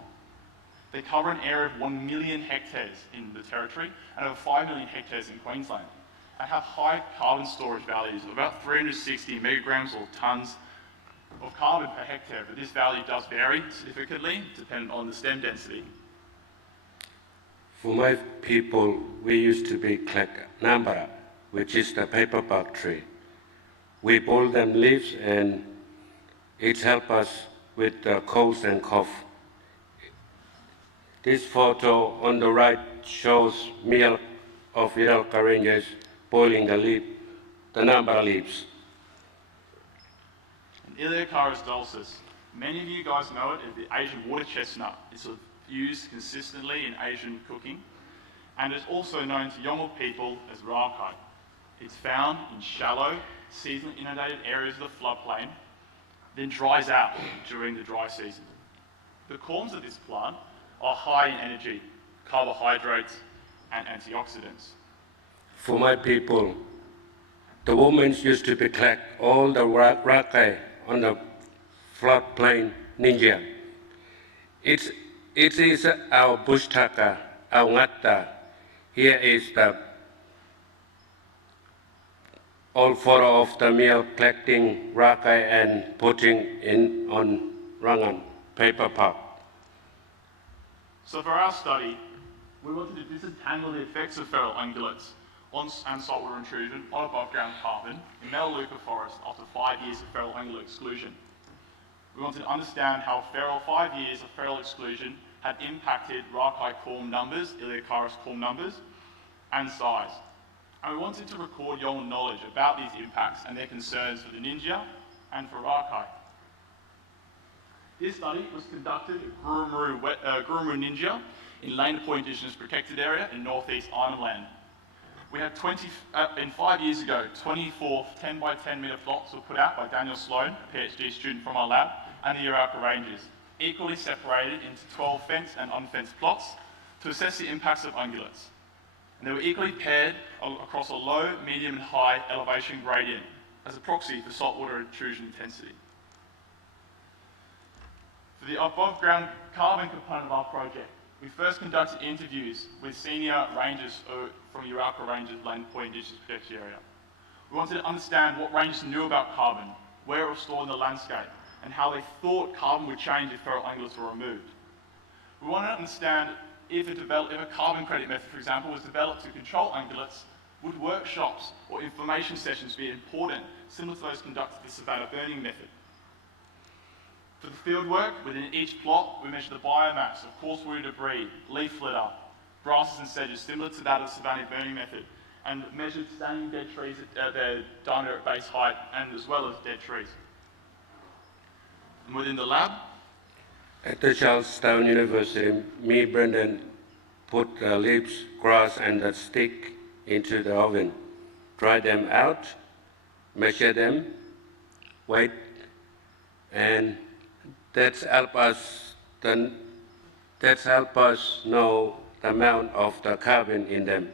They cover an area of 1 million hectares in the territory and over 5 million hectares in Queensland, and have high carbon storage values of about 360 megagrams or tonnes of carbon per hectare, but this value does vary significantly depending on the stem density. For my people, we used to be collect nambara, which is the paperbark tree. We boil them leaves and it helps us with colds and cough. This photo on the right shows meal of Ecology Rangers spoiling the number of leaves. And Elaeocharis dulcis. Many of you guys know it as the Asian water chestnut. It's used consistently in Asian cooking, and it's also known to Yolngu people as rakai. It's found in shallow, seasonally inundated areas of the floodplain, then dries out during the dry season. The corms of this plant are high in energy, carbohydrates, and antioxidants. For my people, the women used to collect all the rakai on the floodplain ninja. It is our bush tucker, our ngata. Here is the all photo of the meal collecting rakai and putting in on rangan paper pulp. So for our study, we wanted to disentangle the effects of feral ungulates and saltwater intrusion on above ground carbon in Melaleuca forest after 5 years of feral ungulate exclusion. We wanted to understand how 5 years of feral exclusion had impacted rakai corm numbers, Elaeocharis corm numbers, and size. And we wanted to record Yolngu knowledge about these impacts and their concerns for the ninja and for rakai. This study was conducted at Gurumuru Ninja in Lane Point Indigenous Protected Area in northeast Arnhem Land. We had 5 years ago, 24 10 by 10 metre plots were put out by Danielle, a PhD student from our lab, and the Uralka Rangers, equally separated into 12 fenced and unfenced plots to assess the impacts of ungulates. And they were equally paired across a low, medium and high elevation gradient as a proxy for saltwater intrusion intensity. For the above ground carbon component of our project, we first conducted interviews with senior rangers from Uralka Rangers Lane Point Indigenous Protected Area. We wanted to understand what rangers knew about carbon, where it was stored in the landscape, and how they thought carbon would change if feral ungulates were removed. We wanted to understand if a carbon credit method, for example, was developed to control ungulates, would workshops or information sessions be important, similar to those conducted with the Savannah burning method? For the field work, within each plot, we measured the biomass of coarse woody debris, leaf litter, grasses and sedges, similar to that of the Savannah burning method, and measured standing dead trees at their diameter at base height, and as well as dead trees. And within the lab, At the Charlestown University, me, Brendan, put the leaves, grass, and the stick into the oven, dry them out, measure them, wait, and that's help us know the amount of the carbon in them.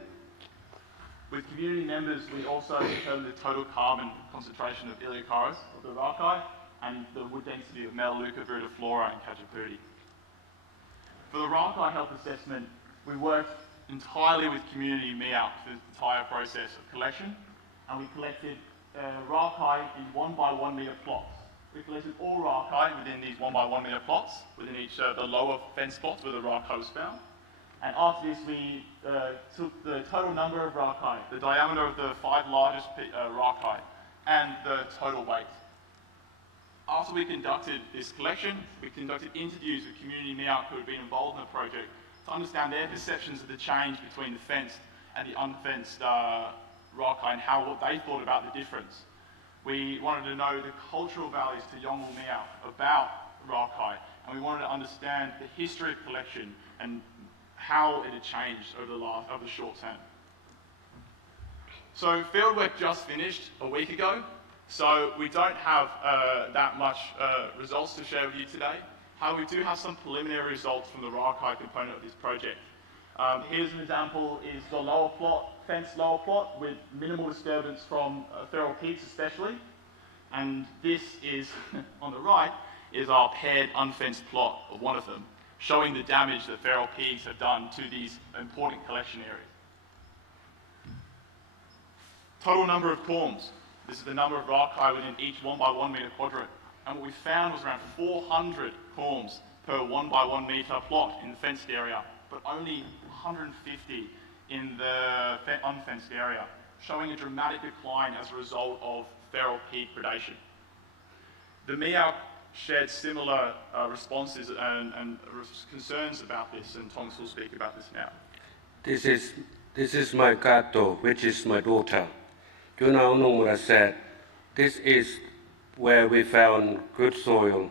with community members, we also determined the total carbon concentration of Elaeocharis, of the rakai, and the wood density of Melaleuca viridiflora and Cavalcanti. For the rakai health assessment, we worked entirely with community me-out for the entire process of collection, and we collected rakai in 1 by 1 metre plots. We collected all rakai within these 1 by 1 metre plots, within each the lower fence plots where the rakai was found. And after this, we took the total number of rakai, the diameter of the 5 largest rakai, and the total weight. After we conducted this collection, we conducted interviews with community me-out who had been involved in the project to understand their perceptions of the change between the fenced and the unfenced rakai and what they thought about the difference. We wanted to know the cultural values to Yolngu me-out about rakai, and we wanted to understand the history of collection and how it had changed over the short term. So fieldwork just finished a week ago, so we don't have that much results to share with you today. However, we do have some preliminary results from the rakai component of this project. Here's an example, is the lower plot, fenced lower plot, with minimal disturbance from feral pigs especially. And this is, on the right, is our paired unfenced plot of one of them, showing the damage that feral pigs have done to these important collection areas. Total number of corms. This is the number of rakai within each 1 by 1 metre quadrant. And what we found was around 400 corms per 1 by 1 metre plot in the fenced area, but only 150 in the unfenced area, showing a dramatic decline as a result of feral pig predation. The me-out shared similar responses and concerns about this, and Thomas will speak about this now. This is This is my gato, which is my daughter. Juna Onumura said, this is where we found good soil,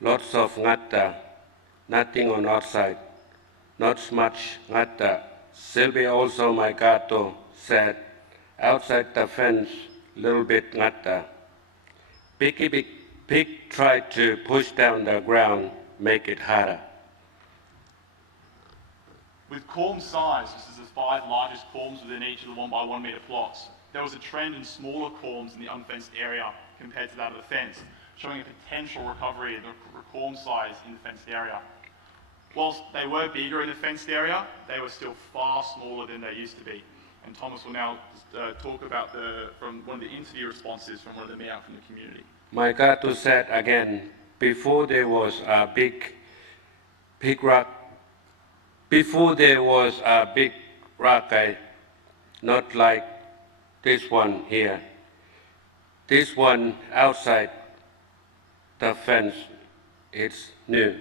lots of ngata, nothing on outside, not much ngata. Sylvia, also my gato, said, outside the fence, little bit ngata. Pig tried to push down the ground, make it harder. With corm size, this is the 5 largest corms within each of the 1 by 1 metre plots, there was a trend in smaller corms in the unfenced area compared to that of the fence, showing a potential recovery in the corm size in the fenced area. Whilst they were bigger in the fenced area, they were still far smaller than they used to be. And Thomas will now talk about from one of the interview responses from one of the men out from the community. My gato said again, before there was a big rock, not like this one here. This one outside the fence, it's new.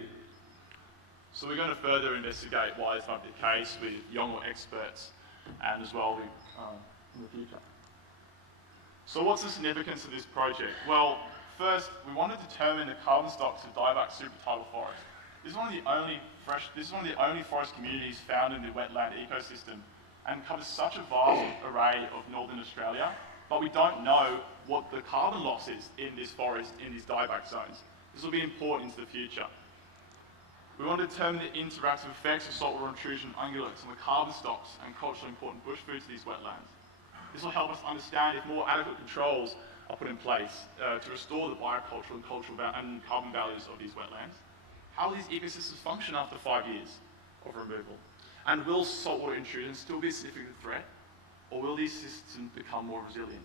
So we're going to further investigate why this might be the case with Yolngu experts and as well in the future. So what's the significance of this project? Well, first, we want to determine the carbon stocks of dieback supertidal forest. This is one of the only forest communities found in the wetland ecosystem and covers such a vast array of northern Australia, but we don't know what the carbon loss is in this forest, in these dieback zones. This will be important into the future. We want to determine the interactive effects of saltwater intrusion ungulates on the carbon stocks and culturally important bush food to these wetlands. This will help us understand if more adequate controls are put in place to restore the biocultural and cultural and carbon values of these wetlands. How will these ecosystems function after 5 years of removal? And will saltwater intrusion still be a significant threat, or will these systems become more resilient?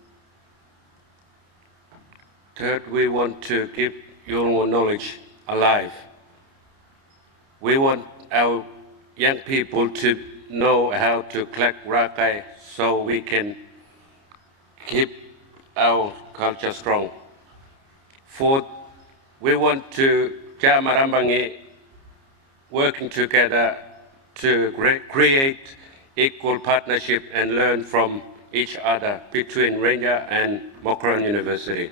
Third, we want to keep your knowledge alive. We want our young people to know how to collect rakai so we can keep our culture strong. Fourth, we want to Jamarambangi working together to create equal partnership and learn from each other between Ranger and Mokran University.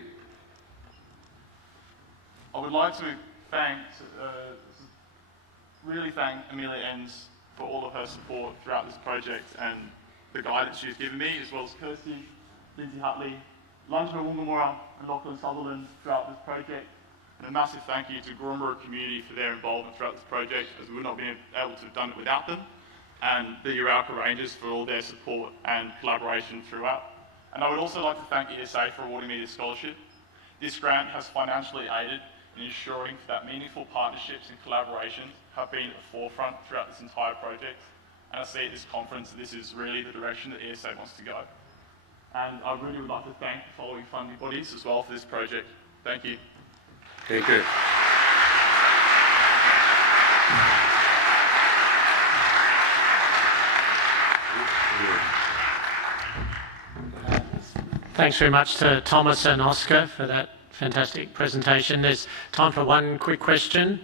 I would like to really thank Amelia Enns for all of her support throughout this project and the guidance she's given me, as well as Kirsty, Lindsay Hutley, Lunjma Wungamura and Lachlan Sutherland throughout this project. And a massive thank you to Gurumara community for their involvement throughout this project, as we would not be able to have done it without them, and the Uralka Rangers for all their support and collaboration throughout. And I would also like to thank ESA for awarding me this scholarship. This grant has financially aided in ensuring that meaningful partnerships and collaborations have been at the forefront throughout this entire project. And I see at this conference that this is really the direction that ESA wants to go. And I really would like to thank the following funding bodies as well for this project. Thank you. Thank you. Thanks very much to Thomas and Oscar for that fantastic presentation. There's time for one quick question.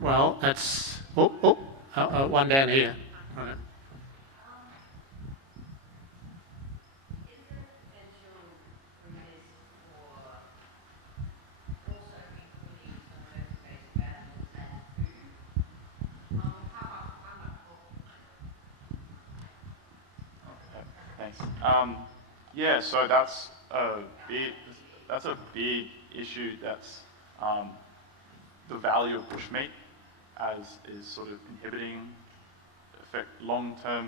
Well, that's one down here. Right. Thanks. Yeah, so that's a big issue. That's the value of bushmeat as is sort of inhibiting long-term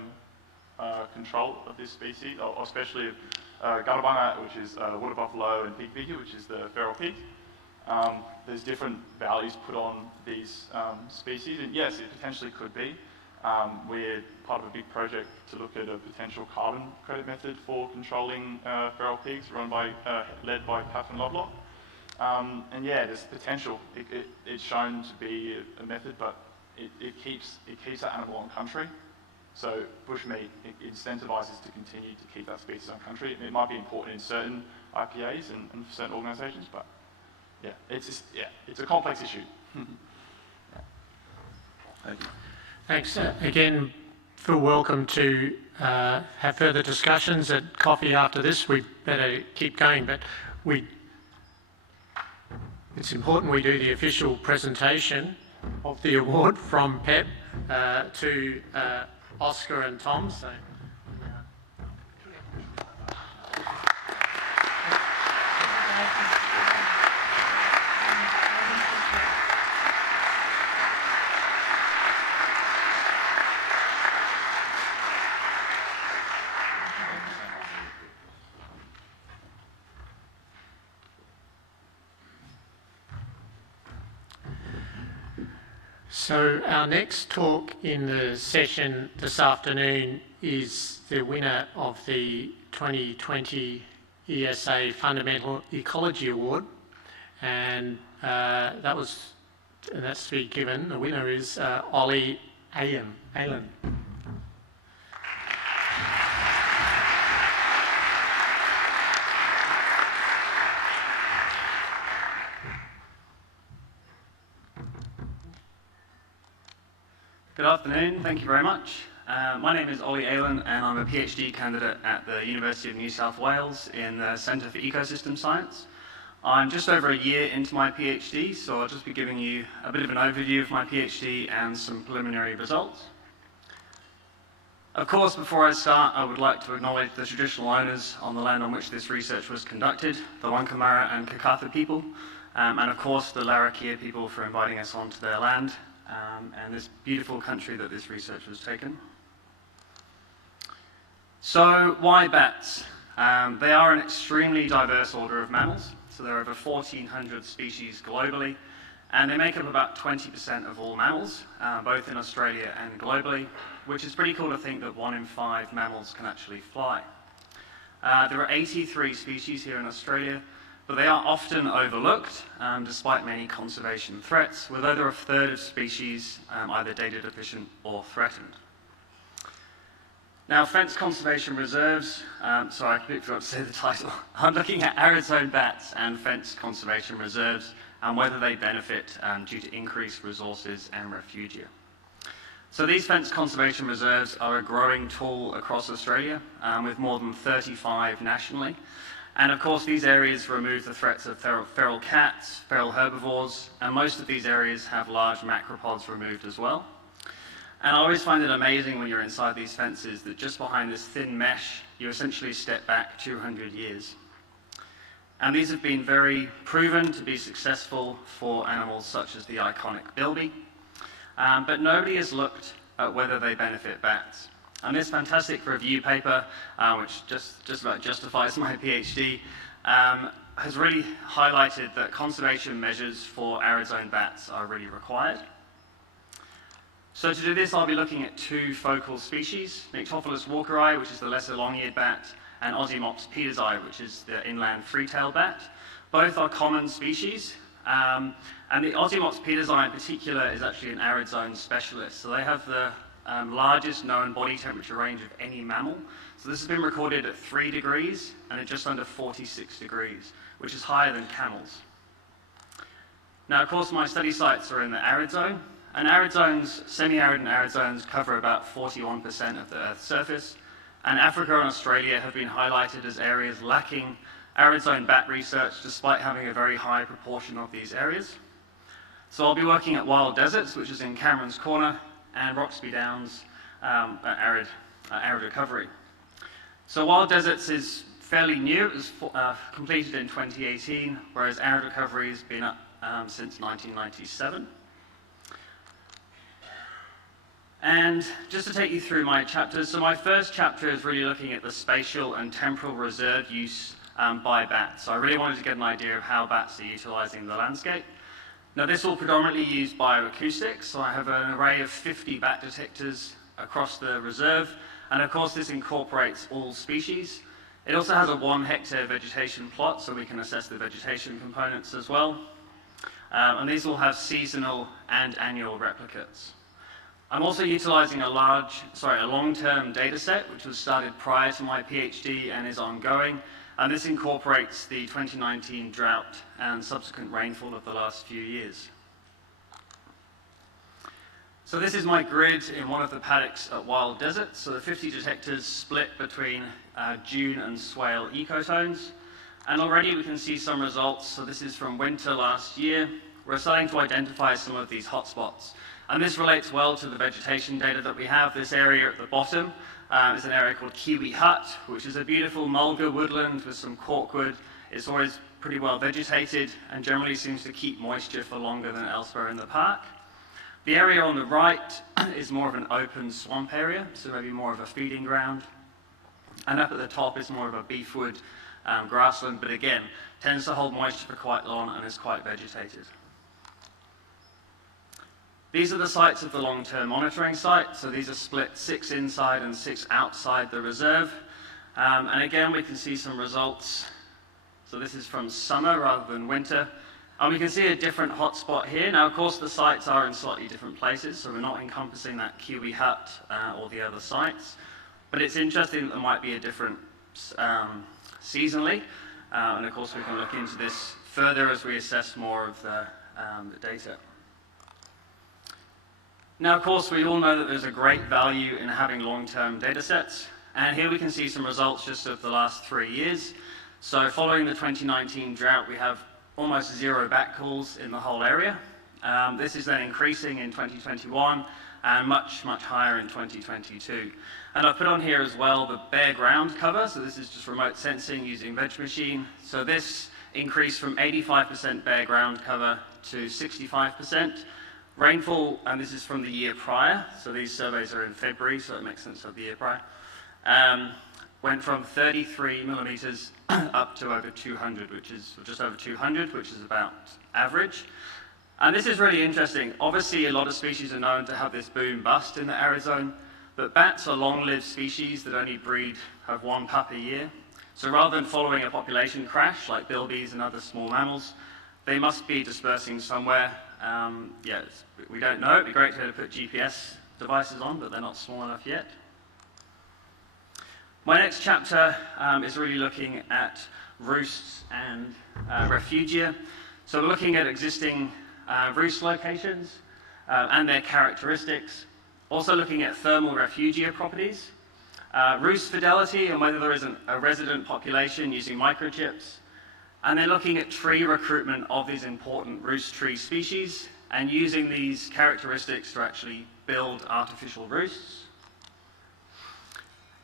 control of this species, or especially Garabanga, which is water buffalo, and pig piggy, which is the feral pig. There's different values put on these species, and yes, it potentially could be. We're part of a big project to look at a potential carbon credit method for controlling feral pigs, led by Catherine Lovelock. And yeah, there's potential. It's shown to be a method, but it keeps that animal on country. So bushmeat incentivises to continue to keep that species on country. It might be important in certain IPAs and certain organisations, but yeah, it's a complex issue. Thank you. Thanks. Again, feel welcome to have further discussions at coffee after this. We better keep going, but it's important we do the official presentation of the award from PEP to Oscar and Tom. So. So our next talk in the session this afternoon is the winner of the 2020 ESA Fundamental Ecology Award, and that's to be given. The winner is Aylen. Good afternoon, thank you very much. My name is Aylen and I'm a PhD candidate at the University of New South Wales in the Centre for Ecosystem Science. I'm just over a year into my PhD, so I'll just be giving you a bit of an overview of my PhD and some preliminary results. Of course, before I start, I would like to acknowledge the traditional owners on the land on which this research was conducted, the Wankamara and Kakatha people, and of course the Larrakia people for inviting us onto their land. And this beautiful country that this research was taken. So why bats? They are an extremely diverse order of mammals. So there are over 1,400 species globally, and they make up about 20% of all mammals, both in Australia and globally, which is pretty cool to think that 1 in 5 mammals can actually fly. There are 83 species here in Australia, but they are often overlooked despite many conservation threats, with over a third of species either data deficient or threatened. Now, fence conservation reserves, sorry, I completely forgot to say the title. I'm looking at arid zone bats and fence conservation reserves and whether they benefit due to increased resources and refugia. So these fence conservation reserves are a growing tool across Australia, with more than 35 nationally. And of course, these areas remove the threats of feral cats, feral herbivores, and most of these areas have large macropods removed as well. And I always find it amazing when you're inside these fences that just behind this thin mesh, you essentially step back 200 years. And these have been very proven to be successful for animals such as the iconic bilby, but nobody has looked at whether they benefit bats. And this fantastic review paper, which just about justifies my PhD, has really highlighted that conservation measures for arid zone bats are really required. So to do this, I'll be looking at 2 focal species, Nyctophilus walkeri, which is the lesser long-eared bat, and Ozymops petersi, which is the inland free-tailed bat. Both are common species, and the Ozymops petersi in particular is actually an arid zone specialist. So they have the largest known body temperature range of any mammal. So this has been recorded at 3 degrees and at just under 46 degrees, which is higher than camels. Now, of course, my study sites are in the arid zone, and arid zones, semi-arid and arid zones, cover about 41% of the Earth's surface, and Africa and Australia have been highlighted as areas lacking arid zone bat research despite having a very high proportion of these areas. So I'll be working at Wild Deserts, which is in Cameron's Corner, and Roxby Downs, arid recovery. So Wild Deserts is fairly new. It was completed in 2018, whereas arid recovery has been up since 1997. And just to take you through my chapters, so my first chapter is really looking at the spatial and temporal reserve use by bats. So I really wanted to get an idea of how bats are utilising the landscape. Now, this will predominantly use bioacoustics, so I have an array of 50 bat detectors across the reserve, and of course this incorporates all species. It also has a 1 hectare vegetation plot, so we can assess the vegetation components as well. And these will have seasonal and annual replicates. I'm also utilising a long-term data set, which was started prior to my PhD and is ongoing, and this incorporates the 2019 drought and subsequent rainfall of the last few years. So this is my grid in one of the paddocks at Wild Desert. So the 50 detectors split between dune and swale ecotones. And already we can see some results. So this is from winter last year. We're starting to identify some of these hotspots. And this relates well to the vegetation data that we have. This area at the bottom is an area called Kiwi Hut, which is a beautiful mulga woodland with some corkwood. It's always pretty well vegetated and generally seems to keep moisture for longer than elsewhere in the park. The area on the right is more of an open swamp area, so maybe more of a feeding ground. And up at the top is more of a beefwood grassland, but again, tends to hold moisture for quite long and is quite vegetated. These are the sites of the long-term monitoring site. So these are split 6 inside and 6 outside the reserve. And again, we can see some results. So this is from summer rather than winter. And we can see a different hotspot here. Now, of course, the sites are in slightly different places, so we're not encompassing that Kiwi Hut or the other sites. But it's interesting that there might be a difference seasonally. And of course, we can look into this further as we assess more of the data. Now, of course, we all know that there's a great value in having long-term data sets. And here we can see some results just of the last 3 years. So following the 2019 drought, we have almost 0 bat calls in the whole area. This is then increasing in 2021 and much, much higher in 2022. And I've put on here as well the bare ground cover. So this is just remote sensing using Veg Machine. So this increased from 85% bare ground cover to 65%. Rainfall, and this is from the year prior, so these surveys are in February, so it makes sense of the year prior, went from 33 millimetres up to over 200, which is just over 200, which is about average. And this is really interesting. Obviously, a lot of species are known to have this boom bust in the arid zone, but bats are long-lived species that only have 1 pup a year. So rather than following a population crash like bilbies and other small mammals, they must be dispersing somewhere. We don't know. It'd be great to put GPS devices on, but they're not small enough yet. My next chapter is really looking at roosts and refugia. So we're looking at existing roost locations and their characteristics. Also looking at thermal refugia properties, roost fidelity and whether there is a resident population using microchips. And then looking at tree recruitment of these important roost tree species and using these characteristics to actually build artificial roosts.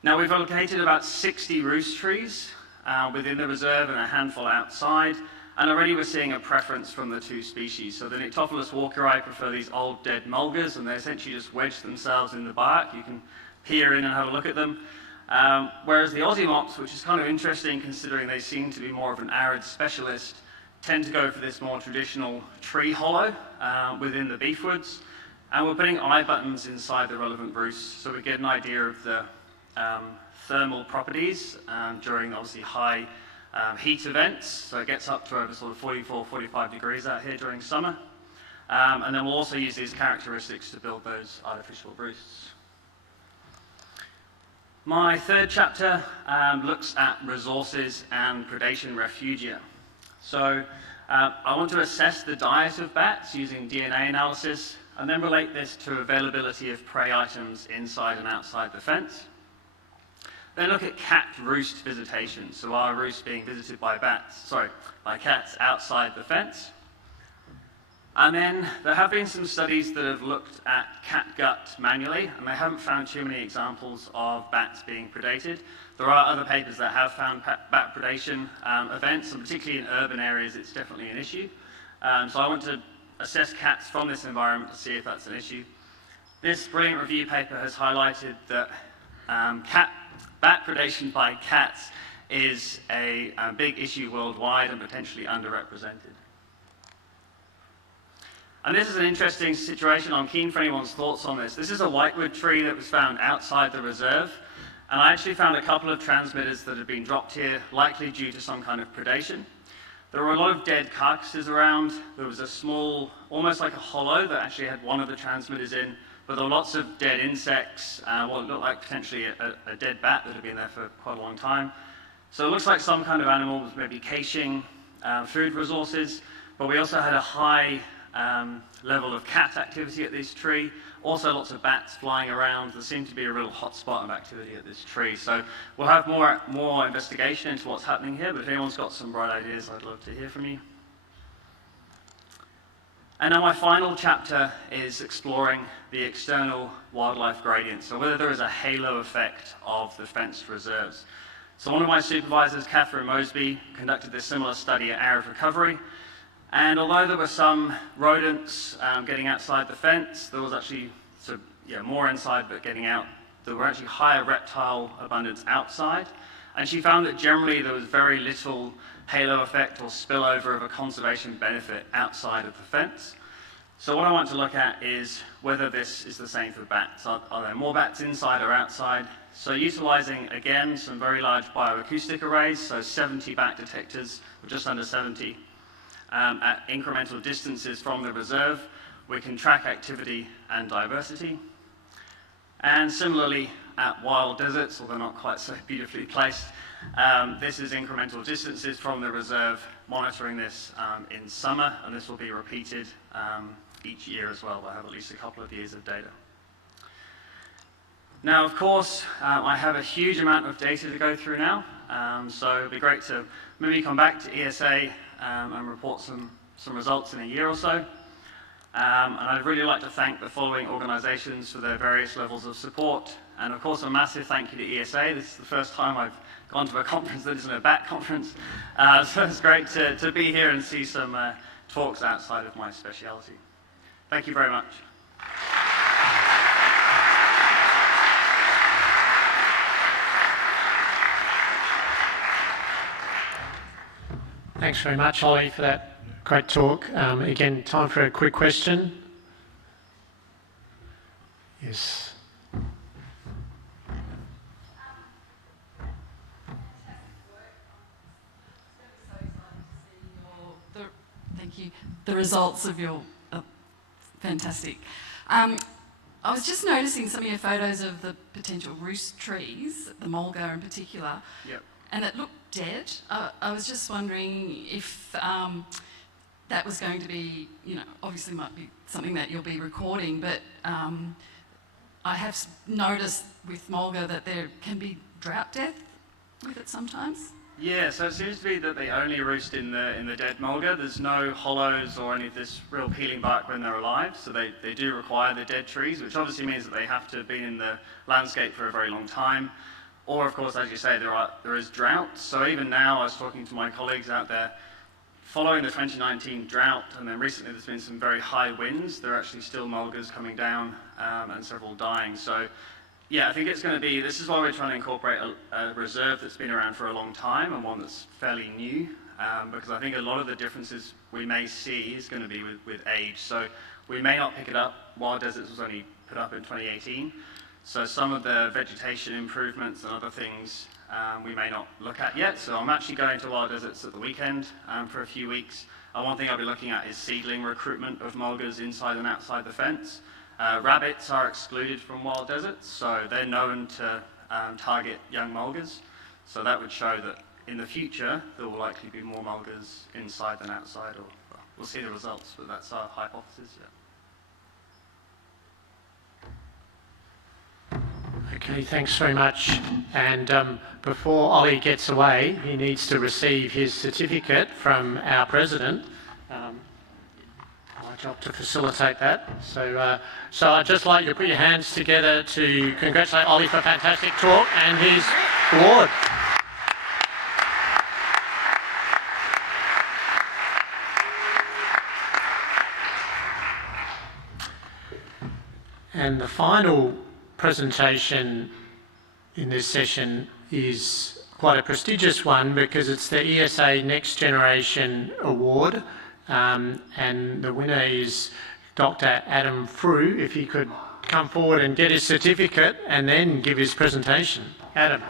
Now we've located about 60 roost trees within the reserve and a handful outside, and already we're seeing a preference from the 2 species. So the Nyctophilus walkeri prefer these old dead mulgas, and they essentially just wedge themselves in the bark. You can peer in and have a look at them. Whereas the Aussie mops, which is kind of interesting considering they seem to be more of an arid specialist, tend to go for this more traditional tree hollow within the beefwoods. And we're putting eye buttons inside the relevant roosts so we get an idea of the thermal properties during obviously high heat events. So it gets up to over sort of 44, 45 degrees out here during summer. And then we'll also use these characteristics to build those artificial roosts. My third chapter looks at resources and predation refugia. So I want to assess the diet of bats using DNA analysis and then relate this to availability of prey items inside and outside the fence. Then look at cat roost visitation, so are roosts being visited by cats outside the fence. And then there have been some studies that have looked at cat gut manually, and they haven't found too many examples of bats being predated. There are other papers that have found bat predation events, and particularly in urban areas, it's definitely an issue. So I want to assess cats from this environment to see if that's an issue. This brilliant review paper has highlighted that bat predation by cats is a big issue worldwide and potentially underrepresented. And this is an interesting situation. I'm keen for anyone's thoughts on this. This is a whitewood tree that was found outside the reserve. And I actually found a couple of transmitters that had been dropped here, likely due to some kind of predation. There were a lot of dead carcasses around. There was a small, almost like a hollow that actually had one of the transmitters in, but there were lots of dead insects, what looked like potentially a dead bat that had been there for quite a long time. So it looks like some kind of animals, maybe caching food resources, but we also had a high level of cat activity at this tree. Also lots of bats flying around. There seemed to be a real hotspot of activity at this tree. So we'll have more investigation into what's happening here, but if anyone's got some bright ideas, I'd love to hear from you. And now my final chapter is exploring the external wildlife gradient, so whether there is a halo effect of the fenced reserves. So one of my supervisors, Catherine Mosby, conducted this similar study at Area of Recovery, and although there were some rodents getting outside the fence, there was actually more inside but getting out. There were actually higher reptile abundance outside, and she found that generally there was very little halo effect or spillover of a conservation benefit outside of the fence. So what I want to look at is whether this is the same for bats. Are there more bats inside or outside? So utilising, again, some very large bioacoustic arrays, so 70 bat detectors, or just under 70, at incremental distances from the reserve, we can track activity and diversity. And similarly, at wild deserts, although not quite so beautifully placed, this is incremental distances from the reserve, monitoring this in summer, and this will be repeated each year as well. We'll have at least a couple of years of data. Now, of course, I have a huge amount of data to go through now, so it'd be great to maybe come back to ESA and report some results in a year or so. And I'd really like to thank the following organisations for their various levels of support. And of course, a massive thank you to ESA. This is the first time I've gone to a conference that isn't a bat conference. So it's great to be here and see some talks outside of my speciality. Thank you very much. Thanks very much, Ollie, for that great talk. Again, time for a quick question. Yes. Thank you. The results of your fantastic. I was just noticing some of your photos of the potential roost trees, the mulga in particular. Yep. And it looked dead. I was just wondering if that was going to be, obviously might be something that you'll be recording, but I have noticed with mulga that there can be drought death with it sometimes. Yeah, so it seems to be that they only roost in the dead mulga. There's no hollows or any of this real peeling bark when they're alive, so they do require the dead trees, which obviously means that they have to have been in the landscape for a very long time. Or, of course, as you say, there is drought. So even now, I was talking to my colleagues out there, following the 2019 drought, and then recently there's been some very high winds, there are actually still mulgas coming down and several dying. So, yeah, I think it's going to be, this is why we're trying to incorporate a reserve that's been around for a long time and one that's fairly new, because I think a lot of the differences we may see is going to be with age. So we may not pick it up. Wild Deserts was only put up in 2018. So some of the vegetation improvements and other things we may not look at yet. So I'm actually going to Wild Deserts at the weekend for a few weeks. One thing I'll be looking at is seedling recruitment of mulgas inside and outside the fence. Rabbits are excluded from Wild Deserts, so they're known to target young mulgas. So that would show that in the future there will likely be more mulgas inside than outside, or well, we'll see the results, but that's our hypothesis. Yeah. Okay, thanks very much. And before Ollie gets away, he needs to receive his certificate from our president. My job to facilitate that. So I'd just like you to put your hands together to congratulate Ollie for a fantastic talk and his award. And the final presentation in this session is quite a prestigious one because it's the ESA Next Generation Award, and the winner is Dr. Adam Frew. If he could come forward and get his certificate and then give his presentation. Adam.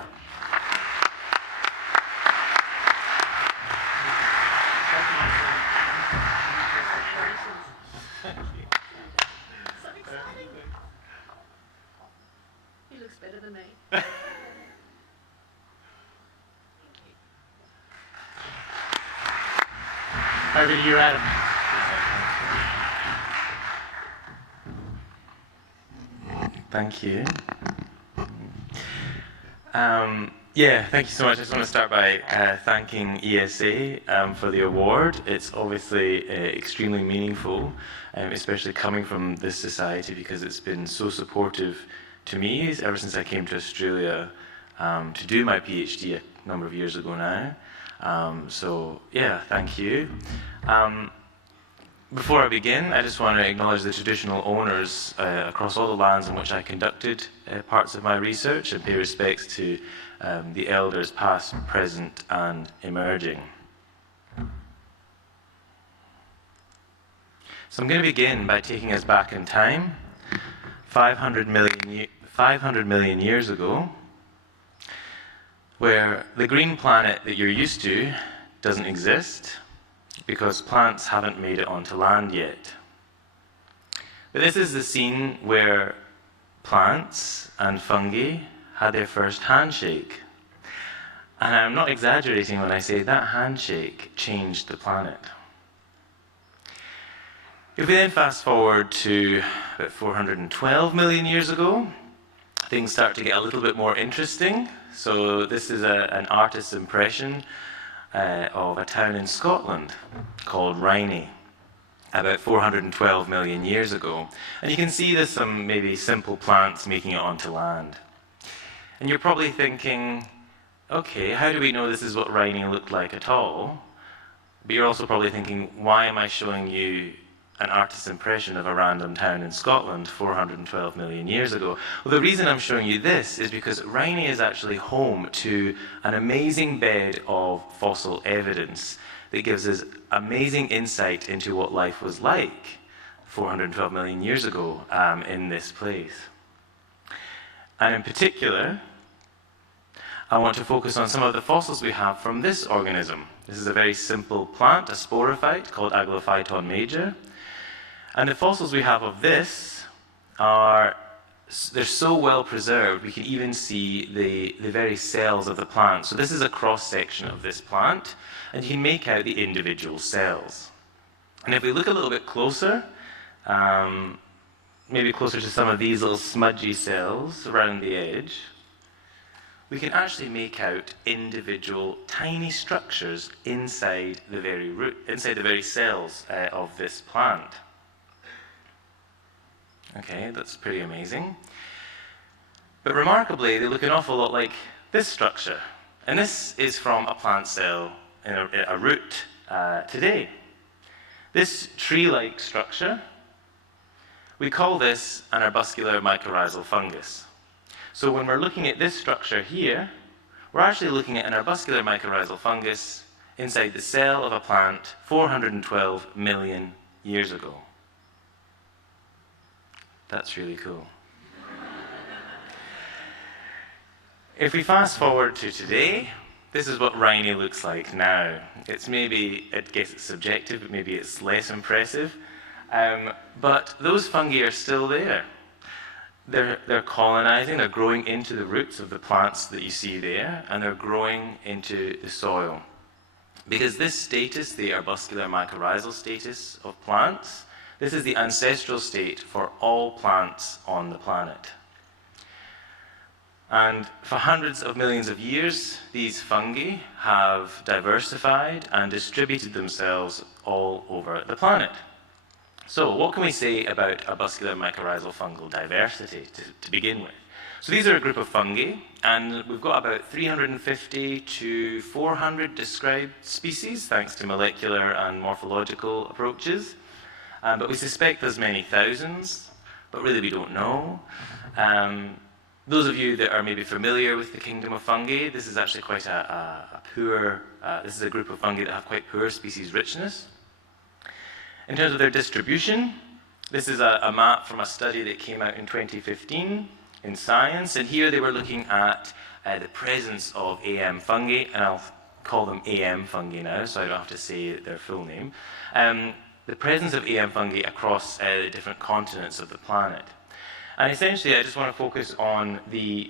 He looks better than me. over to you, Adam. Thank you. Thank you so much. I just want to start by thanking ESA for the award. It's obviously extremely meaningful, especially coming from this society, because it's been so supportive to me ever since I came to Australia to do my PhD a number of years ago now. Thank you. Before I begin, I just want to acknowledge the traditional owners across all the lands in which I conducted parts of my research, and pay respects to the elders past, present and emerging. So I'm going to begin by taking us back in time, 500 million years ago, where the green planet that you're used to doesn't exist, because plants haven't made it onto land yet. But this is the scene where plants and fungi had their first handshake. And I'm not exaggerating when I say that handshake changed the planet. If we then fast forward to about 412 million years ago, things start to get a little bit more interesting. So this is an artist's impression of a town in Scotland called Rhynie, about 412 million years ago. And you can see there's some maybe simple plants making it onto land. And you're probably thinking, okay, how do we know this is what Rhynie looked like at all? But you're also probably thinking, why am I showing you an artist's impression of a random town in Scotland 412 million years ago? Well, the reason I'm showing you this is because Rhynie is actually home to an amazing bed of fossil evidence that gives us amazing insight into what life was like 412 million years ago in this place. And in particular, I want to focus on some of the fossils we have from this organism. This is a very simple plant, a sporophyte called Aglaophyton major. And the fossils we have of this they're so well preserved, we can even see the very cells of the plant. So this is a cross-section of this plant, and you can make out the individual cells. And if we look a little bit closer, maybe closer to some of these little smudgy cells around the edge, we can actually make out individual tiny structures inside the very cells of this plant. Okay, that's pretty amazing. But remarkably, they look an awful lot like this structure. And this is from a plant cell in a root today. This tree-like structure, we call this an arbuscular mycorrhizal fungus. So when we're looking at this structure here, we're actually looking at an arbuscular mycorrhizal fungus inside the cell of a plant 412 million years ago. That's really cool. If we fast forward to today, this is what Rhynie looks like now. It's maybe, I guess it's subjective, but maybe it's less impressive. But those fungi are still there. They're colonizing, they're growing into the roots of the plants that you see there, and they're growing into the soil. Because this status, the arbuscular mycorrhizal status of plants, this is the ancestral state for all plants on the planet. And for hundreds of millions of years, these fungi have diversified and distributed themselves all over the planet. So what can we say about arbuscular mycorrhizal fungal diversity to begin with? So these are a group of fungi, and we've got about 350 to 400 described species, thanks to molecular and morphological approaches. But we suspect there's many thousands, but really we don't know. Those of you that are maybe familiar with the kingdom of fungi, this is actually quite a poor, this is a group of fungi that have quite poor species richness. In terms of their distribution, this is a map from a study that came out in 2015 in Science, and here they were looking at the presence of AM fungi, and I'll call them AM fungi now, so I don't have to say their full name. The presence of AM fungi across the different continents of the planet. And essentially, I just want to focus on the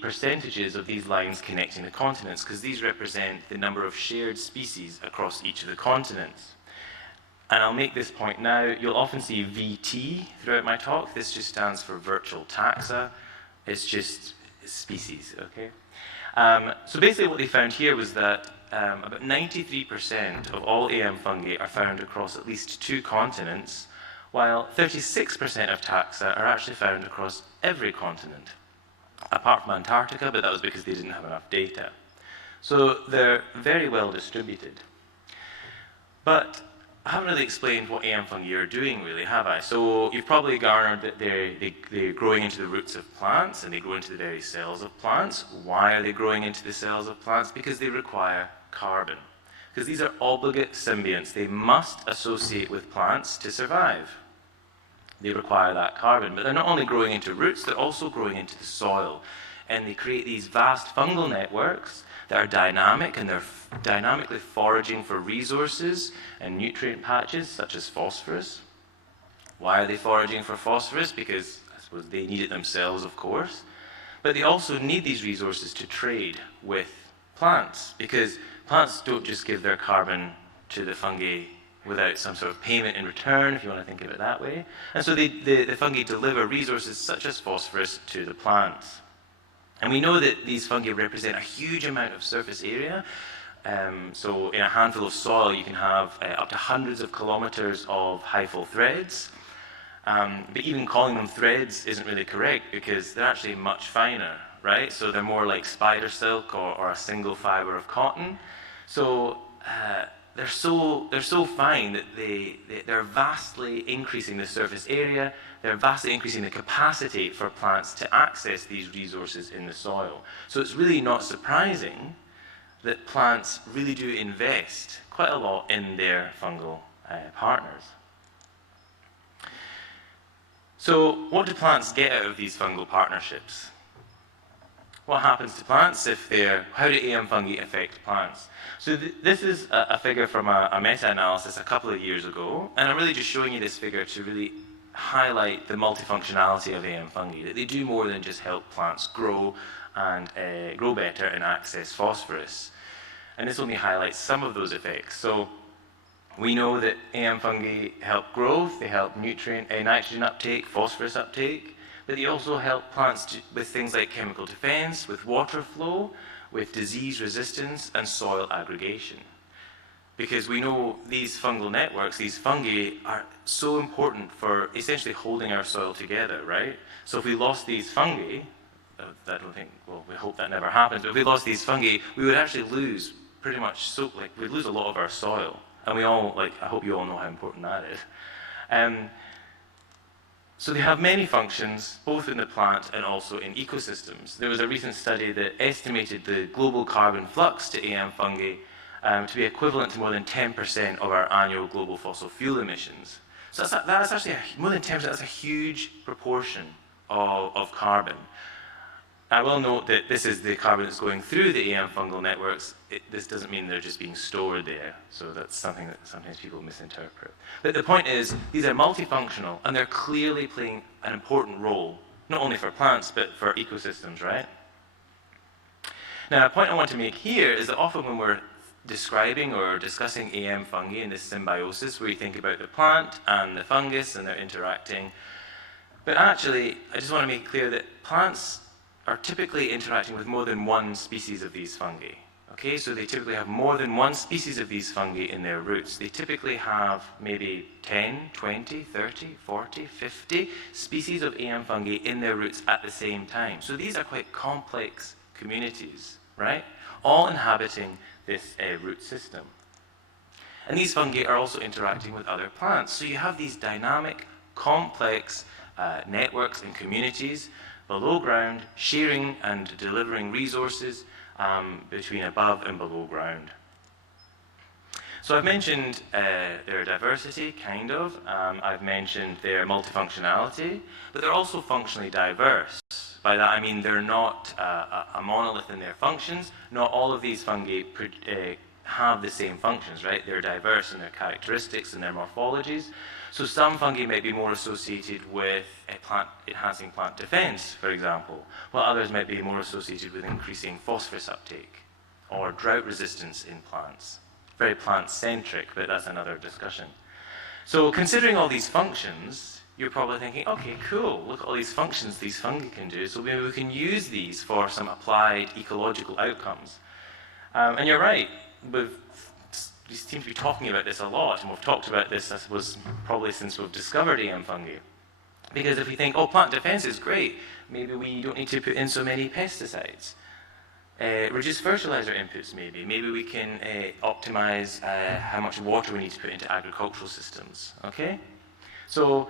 percentages of these lines connecting the continents, because these represent the number of shared species across each of the continents. And I'll make this point now. You'll often see VT throughout my talk. This just stands for virtual taxa. It's just species, okay? So basically what they found here was that about 93% of all AM fungi are found across at least 2 continents, while 36% of taxa are actually found across every continent, apart from Antarctica, but that was because they didn't have enough data. So they're very well distributed. But I haven't really explained what AM fungi are doing, really, have I? So you've probably garnered that they're growing into the roots of plants, and they grow into the very cells of plants. Why are they growing into the cells of plants? Because they require carbon. Because these are obligate symbionts. They must associate with plants to survive. They require that carbon. But they're not only growing into roots, they're also growing into the soil. And they create these vast fungal networks that are dynamic, and they're dynamically foraging for resources and nutrient patches such as phosphorus. Why are they foraging for phosphorus? Because I suppose they need it themselves, of course. But they also need these resources to trade with plants, because plants don't just give their carbon to the fungi without some sort of payment in return, if you want to think of it that way. And so the fungi deliver resources such as phosphorus to the plants. And we know that these fungi represent a huge amount of surface area. So in a handful of soil, you can have up to hundreds of kilometers of hyphal threads. But even calling them threads isn't really correct, because they're actually much finer, right? So they're more like spider silk or a single fiber of cotton. So they're so fine that they're vastly increasing the surface area. They're vastly increasing the capacity for plants to access these resources in the soil. So it's really not surprising that plants really do invest quite a lot in their fungal partners. So what do plants get out of these fungal partnerships? What happens to plants how do AM fungi affect plants? So this is a figure from a meta-analysis a couple of years ago, and I'm really just showing you this figure to really highlight the multifunctionality of AM fungi, that they do more than just help plants grow and grow better and access phosphorus. And this only highlights some of those effects. So we know that AM fungi help growth, they help nitrogen uptake, phosphorus uptake, but they also help plants with things like chemical defense, with water flow, with disease resistance, and soil aggregation. Because we know these fungal networks, these fungi, are so important for essentially holding our soil together, right? So if we lost these fungi, we hope that never happens, but if we lost these fungi, we would actually lose we'd lose a lot of our soil. And I hope you all know how important that is. So they have many functions, both in the plant and also in ecosystems. There was a recent study that estimated the global carbon flux to AM fungi to be equivalent to more than 10% of our annual global fossil fuel emissions. So that's actually more than 10%. That's a huge proportion of carbon. I will note that this is the carbon that's going through the AM fungal networks. This doesn't mean they're just being stored there. So that's something that sometimes people misinterpret. But the point is, these are multifunctional, and they're clearly playing an important role, not only for plants, but for ecosystems, right? Now, a point I want to make here is that often when we're describing or discussing AM fungi in this symbiosis, where you think about the plant and the fungus and they're interacting, but actually, I just want to make clear that plants are typically interacting with more than one species of these fungi. Okay, so they typically have more than one species of these fungi in their roots. They typically have maybe 10, 20, 30, 40, 50 species of AM fungi in their roots at the same time. So these are quite complex communities, right? All inhabiting this root system. And these fungi are also interacting with other plants. So you have these dynamic, complex networks and communities below ground, sharing and delivering resources between above and below ground. So I've mentioned their diversity, kind of. I've mentioned their multifunctionality, but they're also functionally diverse. By that I mean they're not a monolith in their functions. Not all of these fungi have the same functions, right? They're diverse in their characteristics and their morphologies. So some fungi might be more associated with enhancing plant defense, for example, while others might be more associated with increasing phosphorus uptake or drought resistance in plants. Very plant-centric, but that's another discussion. So considering all these functions, you're probably thinking, okay, cool, look at all these functions these fungi can do, so maybe we can use these for some applied ecological outcomes. And you're right, we seem to be talking about this a lot, and we've talked about this, I suppose, probably since we've discovered EM fungi. Because if we think, oh, plant defense is great, maybe we don't need to put in so many pesticides. Reduce fertilizer inputs, maybe. Maybe we can optimize how much water we need to put into agricultural systems, okay? So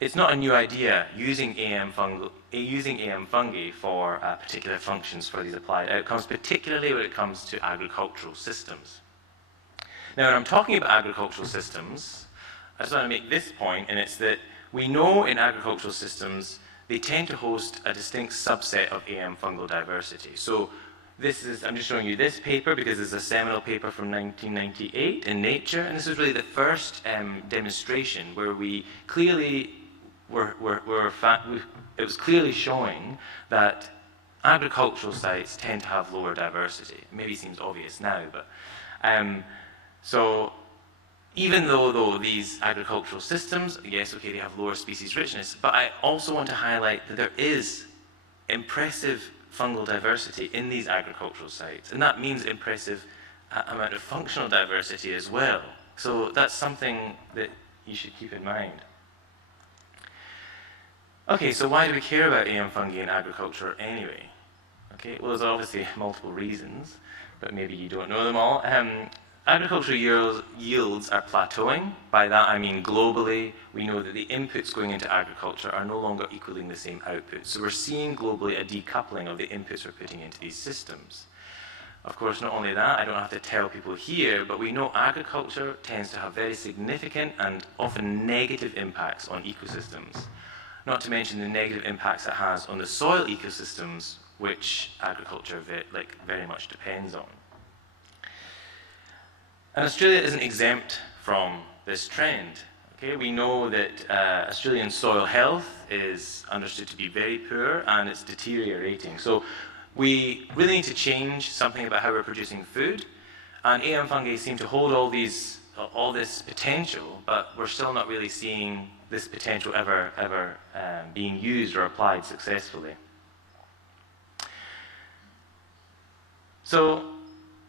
it's not a new idea using EM fungi for particular functions for these applied outcomes, particularly when it comes to agricultural systems. Now, when I'm talking about agricultural systems, I just want to make this point, and it's that we know in agricultural systems they tend to host a distinct subset of EM fungal diversity. So this is, I'm just showing you this paper because it's a seminal paper from 1998 in Nature, and this is really the first demonstration where we clearly it was clearly showing that agricultural sites tend to have lower diversity. It maybe seems obvious now, but so even though these agricultural systems, yes, okay, they have lower species richness, but I also want to highlight that there is impressive fungal diversity in these agricultural sites, and that means impressive amount of functional diversity as well. So that's something that you should keep in mind. Okay, so why do we care about EM fungi in agriculture anyway? Okay, well, there's obviously multiple reasons, but maybe you don't know them all. Agricultural yields are plateauing. By that I mean globally, we know that the inputs going into agriculture are no longer equaling the same outputs. So we're seeing globally a decoupling of the inputs we're putting into these systems. Of course, not only that, I don't have to tell people here, but we know agriculture tends to have very significant and often negative impacts on ecosystems. Not to mention the negative impacts it has on the soil ecosystems, which agriculture very much depends on. And Australia isn't exempt from this trend. Okay, we know that Australian soil health is understood to be very poor and it's deteriorating. So we really need to change something about how we're producing food. And EM fungi seem to hold all this potential, but we're still not really seeing this potential ever being used or applied successfully. So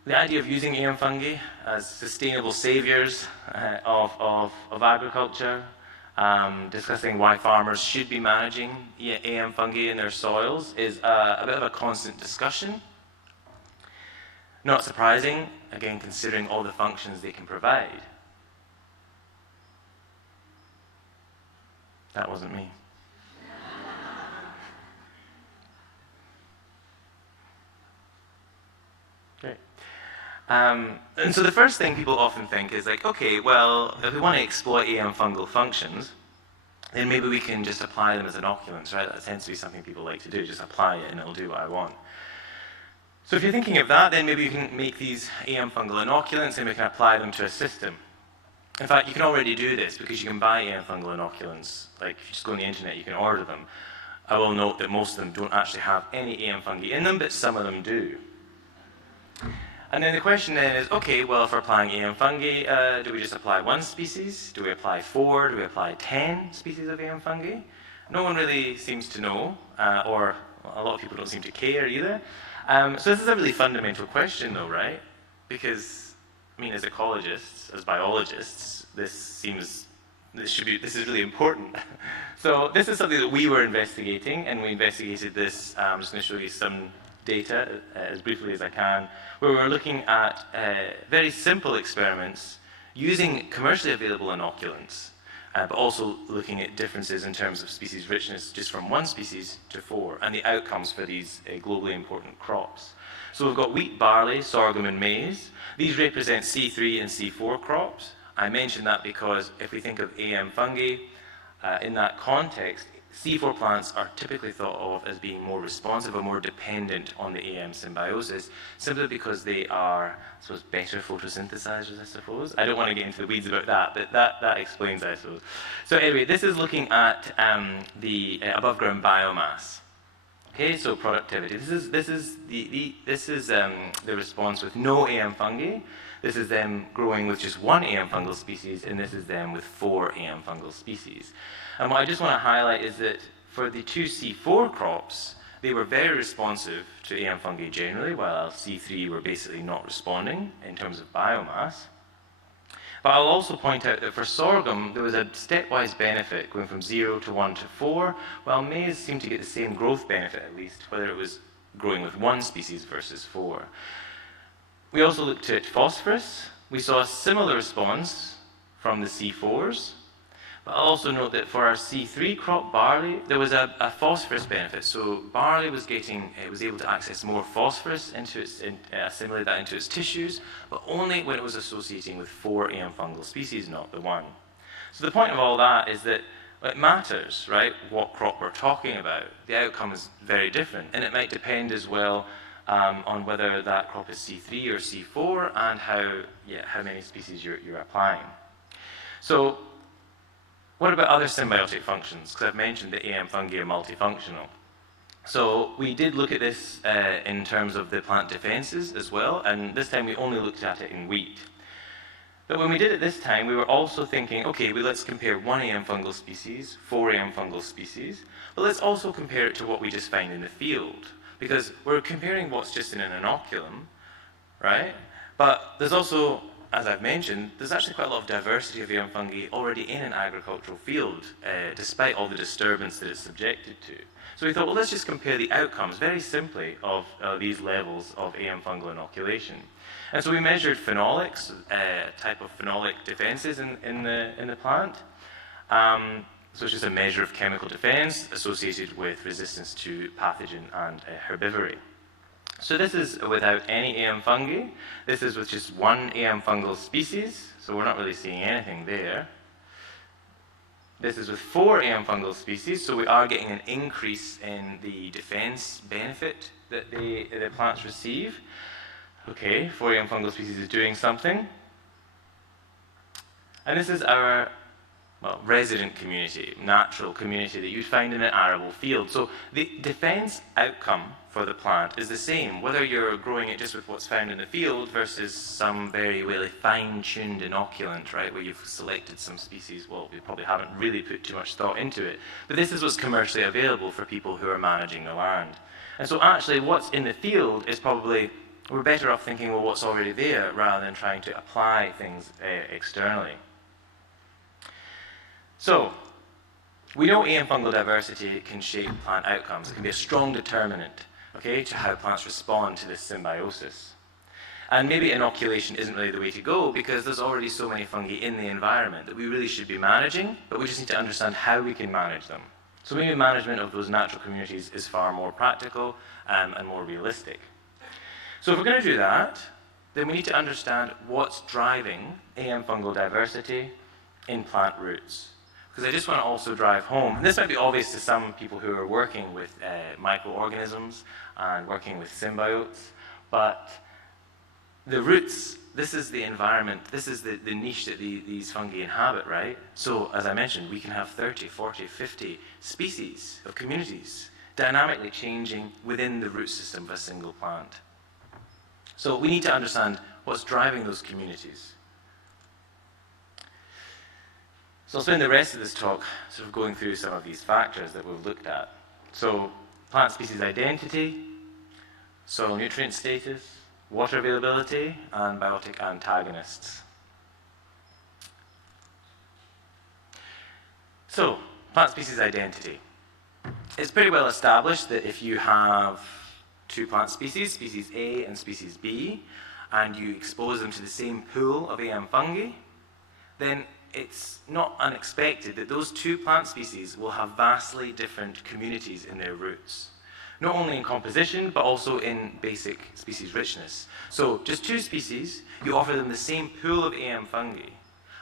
the idea of using EM fungi as sustainable saviors of agriculture, discussing why farmers should be managing EM fungi in their soils is a bit of a constant discussion. Not surprising, again, considering all the functions they can provide. That wasn't me. Okay. And so the first thing people often think is like, okay, well, if we want to exploit EM fungal functions, then maybe we can just apply them as inoculants, right? That tends to be something people like to do, just apply it and it'll do what I want. So if you're thinking of that, then maybe you can make these EM fungal inoculants and we can apply them to a system. In fact, you can already do this because you can buy EM fungal inoculants. Like, if you just go on the internet, you can order them. I will note that most of them don't actually have any EM fungi in them, but some of them do. And then the question then is, okay, well, if we're applying EM fungi, do we just apply one species? Do we apply 4? Do we apply 10 species of EM fungi? No one really seems to know, or a lot of people don't seem to care either. So this is a really fundamental question, though, right? Because, I mean, as ecologists, as biologists, this is really important. So this is something that we were investigating, and we investigated this. I'm just going to show you some data as briefly as I can, where we're looking at very simple experiments using commercially available inoculants, but also looking at differences in terms of species richness just from one species to 4, and the outcomes for these globally important crops. So we've got wheat, barley, sorghum, and maize. These represent C3 and C4 crops. I mention that because if we think of EM fungi, in that context, C4 plants are typically thought of as being more responsive or more dependent on the AM symbiosis, simply because they are, I suppose, better photosynthesizers, I suppose. I don't want to get into the weeds about that, but that explains, I suppose. So anyway, this is looking at the above ground biomass. Okay, so productivity. This is the response with no AM fungi. This is them growing with just one AM fungal species, and this is them with 4 AM fungal species. And what I just want to highlight is that for the 2 C4 crops, they were very responsive to AM fungi generally, while C3 were basically not responding in terms of biomass. But I'll also point out that for sorghum, there was a stepwise benefit going from 0 to 1 to 4, while maize seemed to get the same growth benefit at least, whether it was growing with 1 species versus 4. We also looked at phosphorus. We saw a similar response from the C4s. But I'll also note that for our C3 crop, barley, there was a phosphorus benefit. So barley was able to access more phosphorus into assimilate that into its tissues, but only when it was associating with 4 AM fungal species, not the 1. So the point of all that is that it matters, right, what crop we're talking about. The outcome is very different, and it might depend as well on whether that crop is C3 or C4 and how many species you're applying. So what about other symbiotic functions? Because I've mentioned that AM fungi are multifunctional. So we did look at this in terms of the plant defenses as well, and this time we only looked at it in wheat. But when we did it this time, we were also thinking, okay, well, let's compare 1 AM fungal species, 4 AM fungal species, but let's also compare it to what we just find in the field. Because we're comparing what's just in an inoculum, right? But there's also, as I've mentioned, there's actually quite a lot of diversity of AM fungi already in an agricultural field, despite all the disturbance that it's subjected to. So we thought, well, let's just compare the outcomes very simply of these levels of AM fungal inoculation. And so we measured phenolics, type of phenolic defenses in the plant. So it's just a measure of chemical defense associated with resistance to pathogen and herbivory. So this is without any AM fungi. This is with just 1 AM fungal species, so we're not really seeing anything there. This is with 4 AM fungal species, so we are getting an increase in the defense benefit that the plants receive. Okay, 4 AM fungal species is doing something. And this is our resident community, natural community that you'd find in an arable field. So the defense outcome for the plant is the same, whether you're growing it just with what's found in the field versus some very really fine-tuned inoculant, right, where you've selected some species. Well, we probably haven't really put too much thought into it. But this is what's commercially available for people who are managing the land. And so actually what's in the field is probably, we're better off thinking, well, what's already there rather than trying to apply things externally. So, we know AM fungal diversity can shape plant outcomes. It can be a strong determinant, okay, to how plants respond to this symbiosis. And maybe inoculation isn't really the way to go because there's already so many fungi in the environment that we really should be managing, but we just need to understand how we can manage them. So maybe management of those natural communities is far more practical and more realistic. So if we're going to do that, then we need to understand what's driving AM fungal diversity in plant roots. Because I just want to also drive home, and this might be obvious to some people who are working with microorganisms and working with symbiotes, but the roots, this is the environment, this is the niche that these fungi inhabit, right? So, as I mentioned, we can have 30, 40, 50 species of communities dynamically changing within the root system of a single plant. So we need to understand what's driving those communities. So I'll spend the rest of this talk sort of going through some of these factors that we've looked at. So plant species identity, soil nutrient status, water availability, and biotic antagonists. So, plant species identity. It's pretty well established that if you have 2 plant species, species A and species B, and you expose them to the same pool of AM fungi, then it's not unexpected that those 2 plant species will have vastly different communities in their roots. Not only in composition, but also in basic species richness. So just 2 species, you offer them the same pool of AM fungi,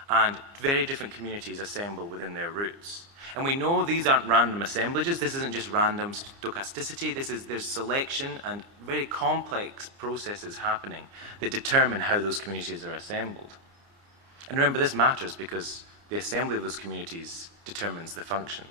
and very different communities assemble within their roots. And we know these aren't random assemblages. This isn't just random stochasticity. There's selection and very complex processes happening that determine how those communities are assembled. And remember, this matters because the assembly of those communities determines the function.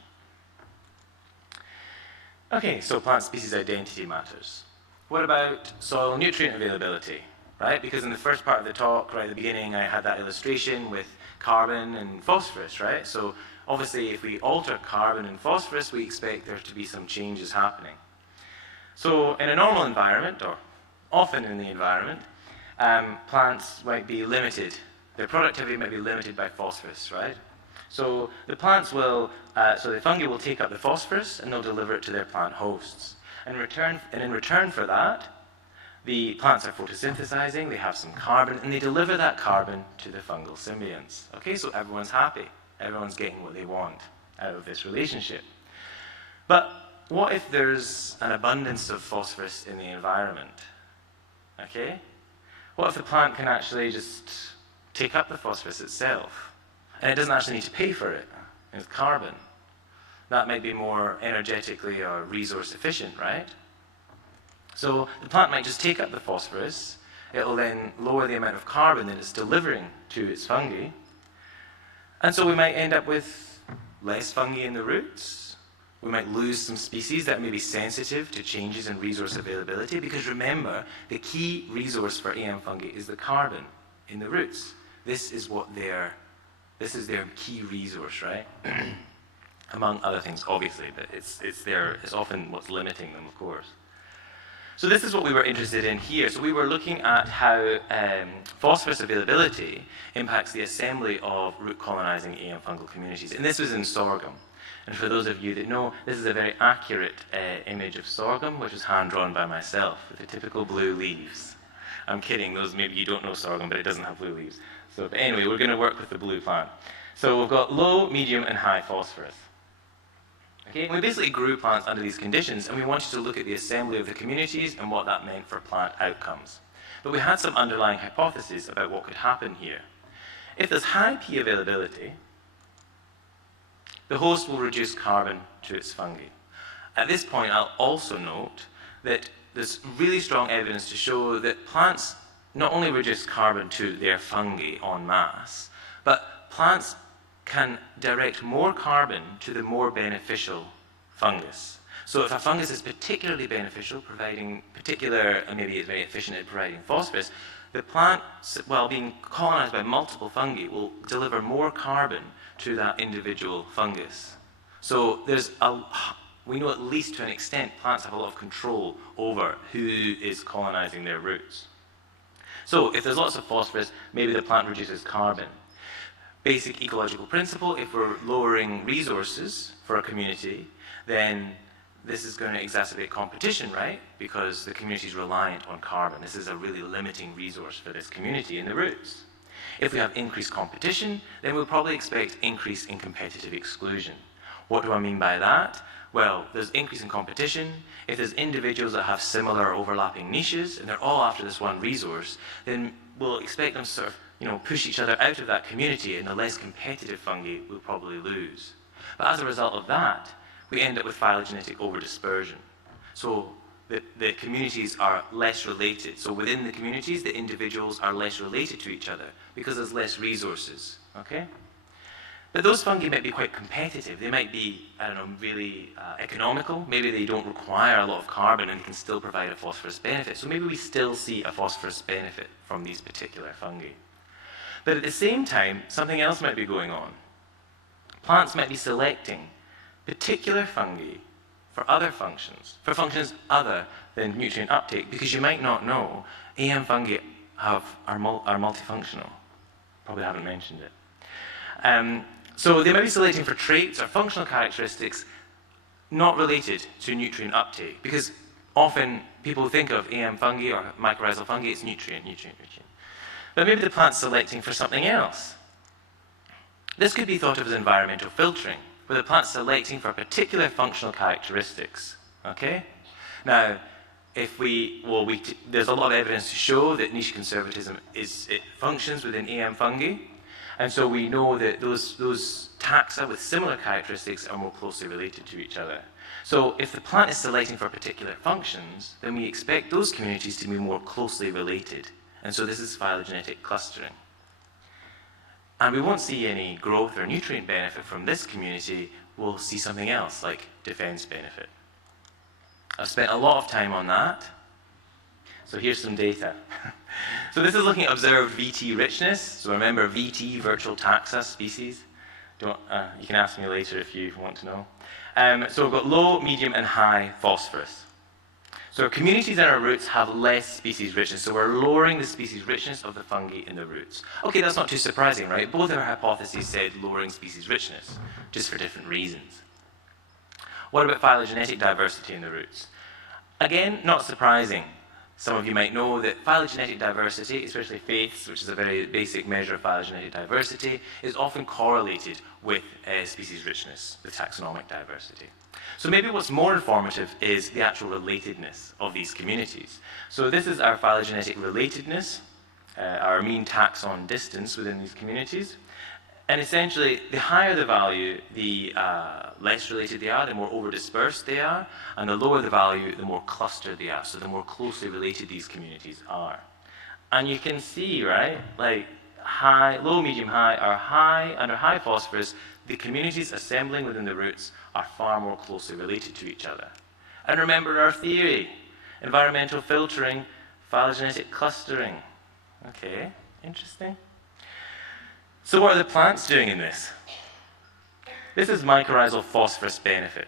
Okay, so plant species identity matters. What about soil nutrient availability, right? Because in the first part of the talk, right at the beginning, I had that illustration with carbon and phosphorus, right? So obviously, if we alter carbon and phosphorus, we expect there to be some changes happening. So in a normal environment, or often in the environment, plants might be limited. Their productivity might be limited by phosphorus, right? So the plants will, so the fungi will take up the phosphorus and they'll deliver it to their plant hosts. And in return for that, the plants are photosynthesizing, they have some carbon, and they deliver that carbon to the fungal symbionts. Okay, so everyone's happy. Everyone's getting what they want out of this relationship. But what if there's an abundance of phosphorus in the environment? Okay? What if the plant can actually just take up the phosphorus itself? And it doesn't actually need to pay for it. It's carbon. That might be more energetically or resource efficient, right? So the plant might just take up the phosphorus. It will then lower the amount of carbon that it's delivering to its fungi. And so we might end up with less fungi in the roots. We might lose some species that may be sensitive to changes in resource availability, because remember, the key resource for AM fungi is the carbon in the roots. This is their key resource, right? Among other things, obviously, but it's often what's limiting them, of course. So this is what we were interested in here. So we were looking at how phosphorus availability impacts the assembly of root colonizing AM fungal communities. And this was in sorghum. And for those of you that know, this is a very accurate image of sorghum, which was hand-drawn by myself with the typical blue leaves. I'm kidding, those maybe you don't know sorghum, but it doesn't have blue leaves. So but anyway, we're going to work with the blue plant. So we've got low, medium, and high phosphorus. Okay, and we basically grew plants under these conditions, and we wanted to look at the assembly of the communities and what that meant for plant outcomes. But we had some underlying hypotheses about what could happen here. If there's high P availability, the host will reduce carbon to its fungi. At this point, I'll also note that there's really strong evidence to show that plants not only reduce carbon to their fungi en masse, but plants can direct more carbon to the more beneficial fungus. So if a fungus is particularly beneficial, maybe it's very efficient at providing phosphorus, the plant, while being colonized by multiple fungi, will deliver more carbon to that individual fungus. So we know at least to an extent plants have a lot of control over who is colonizing their roots. So if there's lots of phosphorus, maybe the plant reduces carbon. Basic ecological principle, if we're lowering resources for a community, then this is going to exacerbate competition, right? Because the community is reliant on carbon. This is a really limiting resource for this community in the roots. If we have increased competition, then we'll probably expect increase in competitive exclusion. What do I mean by that? Well, there's increase in competition. If there's individuals that have similar overlapping niches and they're all after this one resource, then we'll expect them to sort of push each other out of that community, and the less competitive fungi will probably lose. But as a result of that, we end up with phylogenetic overdispersion. So the communities are less related. So within the communities, the individuals are less related to each other because there's less resources, okay? But those fungi might be quite competitive. They might be, really economical. Maybe they don't require a lot of carbon and can still provide a phosphorus benefit. So maybe we still see a phosphorus benefit from these particular fungi. But at the same time, something else might be going on. Plants might be selecting particular fungi for other functions, for functions other than nutrient uptake, because you might not know AM fungi are multifunctional. Probably haven't mentioned it. So they might be selecting for traits or functional characteristics not related to nutrient uptake, because often people think of AM fungi or mycorrhizal fungi, it's nutrient. But maybe the plant's selecting for something else. This could be thought of as environmental filtering, where the plant's selecting for particular functional characteristics, okay? Now, there's a lot of evidence to show that niche conservatism it functions within AM fungi, And so we know that those taxa with similar characteristics are more closely related to each other. So if the plant is selecting for particular functions, then we expect those communities to be more closely related. And so this is phylogenetic clustering. And we won't see any growth or nutrient benefit from this community. We'll see something else, like defense benefit. I've spent a lot of time on that. So here's some data. So this is looking at observed VT richness. So remember VT, virtual taxa species. You can ask me later if you want to know. So we've got low, medium, and high phosphorus. So our communities and our roots have less species richness, so we're lowering the species richness of the fungi in the roots. Okay, that's not too surprising, right? Both our hypotheses said lowering species richness, just for different reasons. What about phylogenetic diversity in the roots? Again, not surprising. Some of you might know that phylogenetic diversity, especially faiths, which is a very basic measure of phylogenetic diversity, is often correlated with species richness, with taxonomic diversity. So maybe what's more informative is the actual relatedness of these communities. So this is our phylogenetic relatedness, our mean taxon distance within these communities. And essentially, the higher the value, the less related they are, the more over-dispersed they are, and the lower the value, the more clustered they are, so the more closely related these communities are. And you can see, right, like high, low, medium, high are high, under high phosphorus, the communities assembling within the roots are far more closely related to each other. And remember our theory, environmental filtering, phylogenetic clustering. Okay, interesting. So what are the plants doing in this? This is mycorrhizal phosphorus benefit.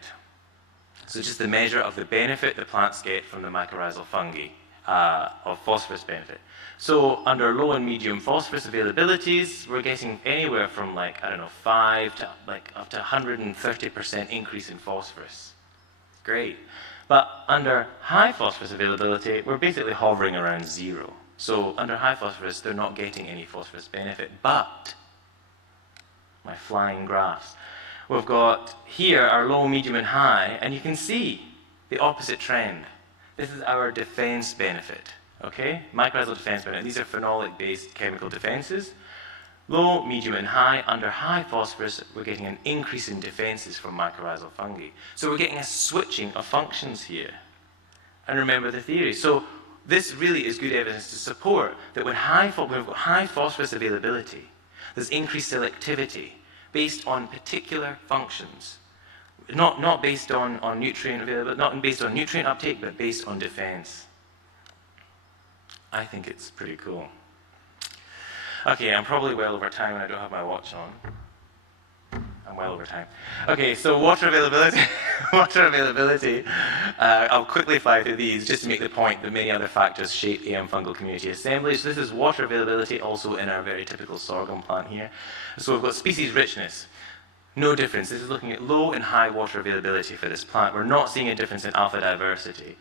So just the measure of the benefit the plants get from the mycorrhizal fungi of phosphorus benefit. So under low and medium phosphorus availabilities, we're getting anywhere from 5 to up to 130% increase in phosphorus. Great. But under high phosphorus availability, we're basically hovering around 0. So under high phosphorus, they're not getting any phosphorus benefit, but my flying graphs. We've got here our low, medium, and high, and you can see the opposite trend. This is our defense benefit, okay? Mycorrhizal defense benefit. These are phenolic-based chemical defenses. Low, medium, and high. Under high phosphorus, we're getting an increase in defenses from mycorrhizal fungi. So we're getting a switching of functions here. And remember the theory. So this really is good evidence to support that when we've got high phosphorus availability, there's increased selectivity based on particular functions, not based on nutrient availability, not based on nutrient uptake, but based on defense. I think it's pretty cool. Okay, I'm probably well over time and I don't have my watch on. I'm well over time. Okay, so water availability. I'll quickly fly through these just to make the point that many other factors shape AM fungal community assembly. So this is water availability, also in our very typical sorghum plant here. So we've got species richness. No difference. This is looking at low and high water availability for this plant. We're not seeing a difference in alpha diversity.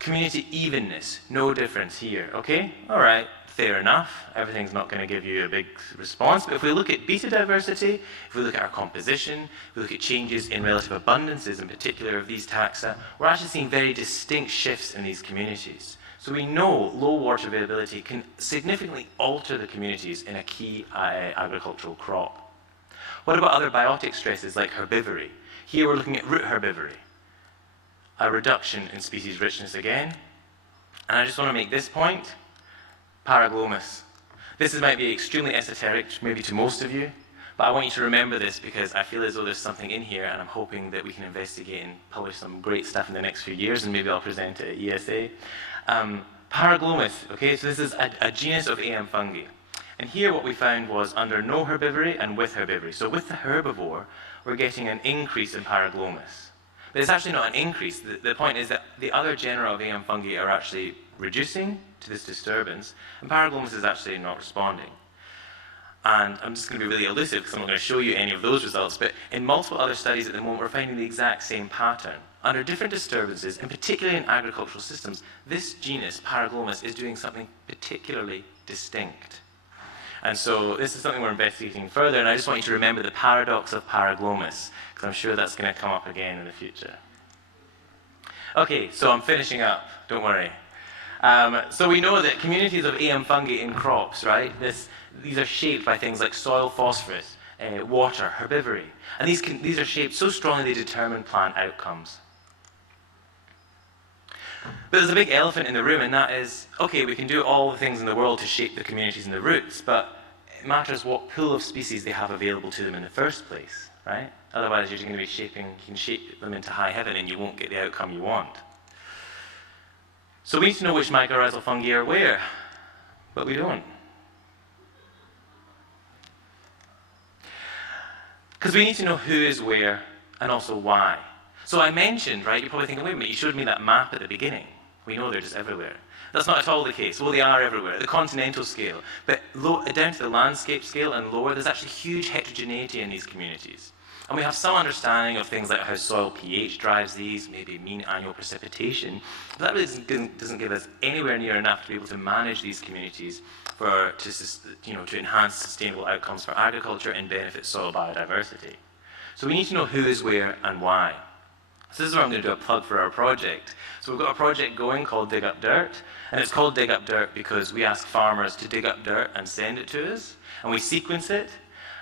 Community evenness, no difference here. Okay, all right. Fair enough, everything's not going to give you a big response, but if we look at beta diversity, if we look at our composition, if we look at changes in relative abundances, in particular of these taxa, we're actually seeing very distinct shifts in these communities. So we know low water availability can significantly alter the communities in a key agricultural crop. What about other biotic stresses like herbivory? Here we're looking at root herbivory, a reduction in species richness again. And I just want to make this point. Paraglomus. This might be extremely esoteric, maybe to most of you, but I want you to remember this because I feel as though there's something in here and I'm hoping that we can investigate and publish some great stuff in the next few years, and maybe I'll present it at ESA. Paraglomus, okay, so this is a genus of AM fungi. And here what we found was under no herbivory and with herbivory. So with the herbivore, we're getting an increase in Paraglomus. But it's actually not an increase. The point is that the other genera of AM fungi are actually reducing to this disturbance, and Paraglomus is actually not responding. And I'm just going to be really elusive because I'm not going to show you any of those results, but in multiple other studies at the moment, we're finding the exact same pattern. Under different disturbances, and particularly in agricultural systems, this genus, Paraglomus, is doing something particularly distinct. And so this is something we're investigating further, and I just want you to remember the paradox of Paraglomus, because I'm sure that's going to come up again in the future. Okay, so I'm finishing up, don't worry. So we know that communities of AM fungi in crops, right? These are shaped by things like soil phosphorus, water, herbivory. And these are shaped so strongly they determine plant outcomes. But there's a big elephant in the room, and that is, okay, we can do all the things in the world to shape the communities and the roots, but it matters what pool of species they have available to them in the first place, right? Otherwise, you're going to be you can shape them into high heaven and you won't get the outcome you want. So we need to know which mycorrhizal fungi are where, but we don't. Because we need to know who is where and also why. So I mentioned, right, you're probably thinking, wait a minute, you showed me that map at the beginning. We know they're just everywhere. That's not at all the case. Well, they are everywhere, at the continental scale. But down to the landscape scale and lower, there's actually huge heterogeneity in these communities. And we have some understanding of things like how soil pH drives these, maybe mean annual precipitation. But that really doesn't give us anywhere near enough to be able to manage these communities to enhance sustainable outcomes for agriculture and benefit soil biodiversity. So we need to know who is where and why. So this is where I'm going to do a plug for our project. So we've got a project going called Dig Up Dirt, and it's called Dig Up Dirt because we ask farmers to dig up dirt and send it to us, and we sequence it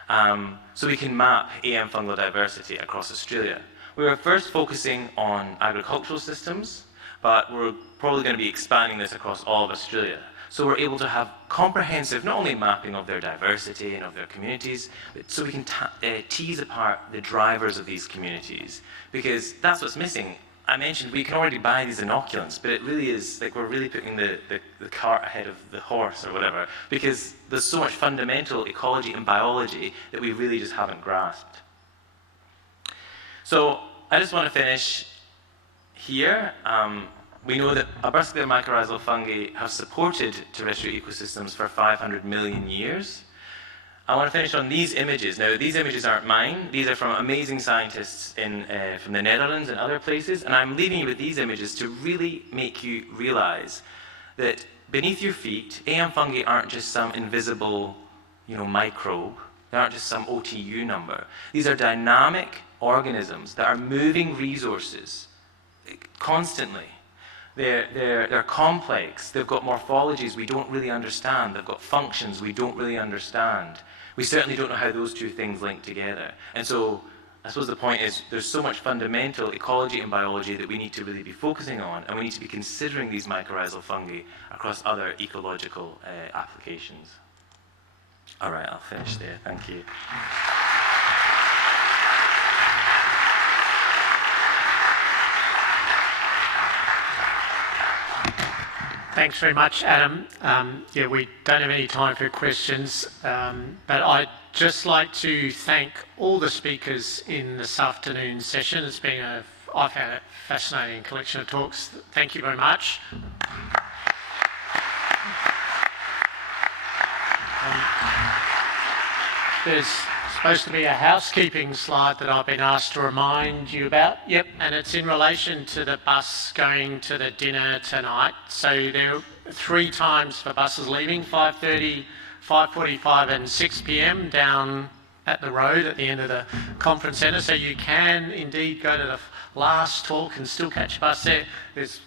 so we can map AM fungal diversity across Australia. We were first focusing on agricultural systems, but we're probably going to be expanding this across all of Australia. So we're able to have comprehensive, not only mapping of their diversity and of their communities, but so we can tease apart the drivers of these communities, because that's what's missing. I mentioned we can already buy these inoculants, but it really is like we're really putting the cart ahead of the horse or whatever, because there's so much fundamental ecology and biology that we really just haven't grasped. So I just want to finish here. We know that arbuscular mycorrhizal fungi have supported terrestrial ecosystems for 500 million years. I want to finish on these images. Now, these images aren't mine. These are from amazing scientists from the Netherlands and other places, and I'm leaving you with these images to really make you realize that beneath your feet, AM fungi aren't just some invisible, microbe. They aren't just some OTU number. These are dynamic organisms that are moving resources constantly. They're complex. They've got morphologies we don't really understand. They've got functions we don't really understand. We certainly don't know how those two things link together. And so I suppose the point is there's so much fundamental ecology and biology that we need to really be focusing on, and we need to be considering these mycorrhizal fungi across other ecological applications. All right, I'll finish there. Thank you. Thanks very much, Adam. We don't have any time for questions, but I'd just like to thank all the speakers in this afternoon's session. I've had a fascinating collection of talks. Thank you very much. There's supposed to be a housekeeping slide that I've been asked to remind you about. Yep, and it's in relation to the bus going to the dinner tonight. So there are 3 times for buses leaving, 5:30, 5:45 and 6 p.m. down at the road at the end of the conference centre. So you can indeed go to the last talk and still catch a bus there. There's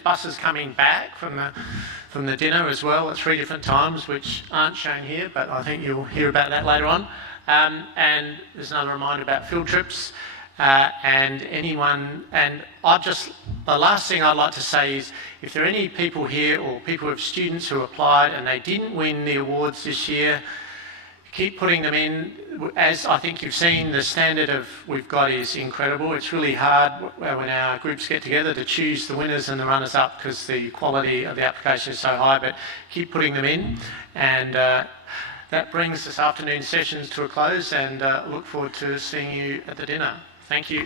buses coming back from the dinner as well at 3 different times, which aren't shown here, but I think you'll hear about that later on. And there's another reminder about field trips. The last thing I'd like to say is, if there are any people here or people with students who applied and they didn't win the awards this year, keep putting them in. As I think you've seen, the standard we've got is incredible. It's really hard when our groups get together to choose the winners and the runners-up because the quality of the application is so high, but keep putting them in. And that brings this afternoon's sessions to a close, and look forward to seeing you at the dinner. Thank you.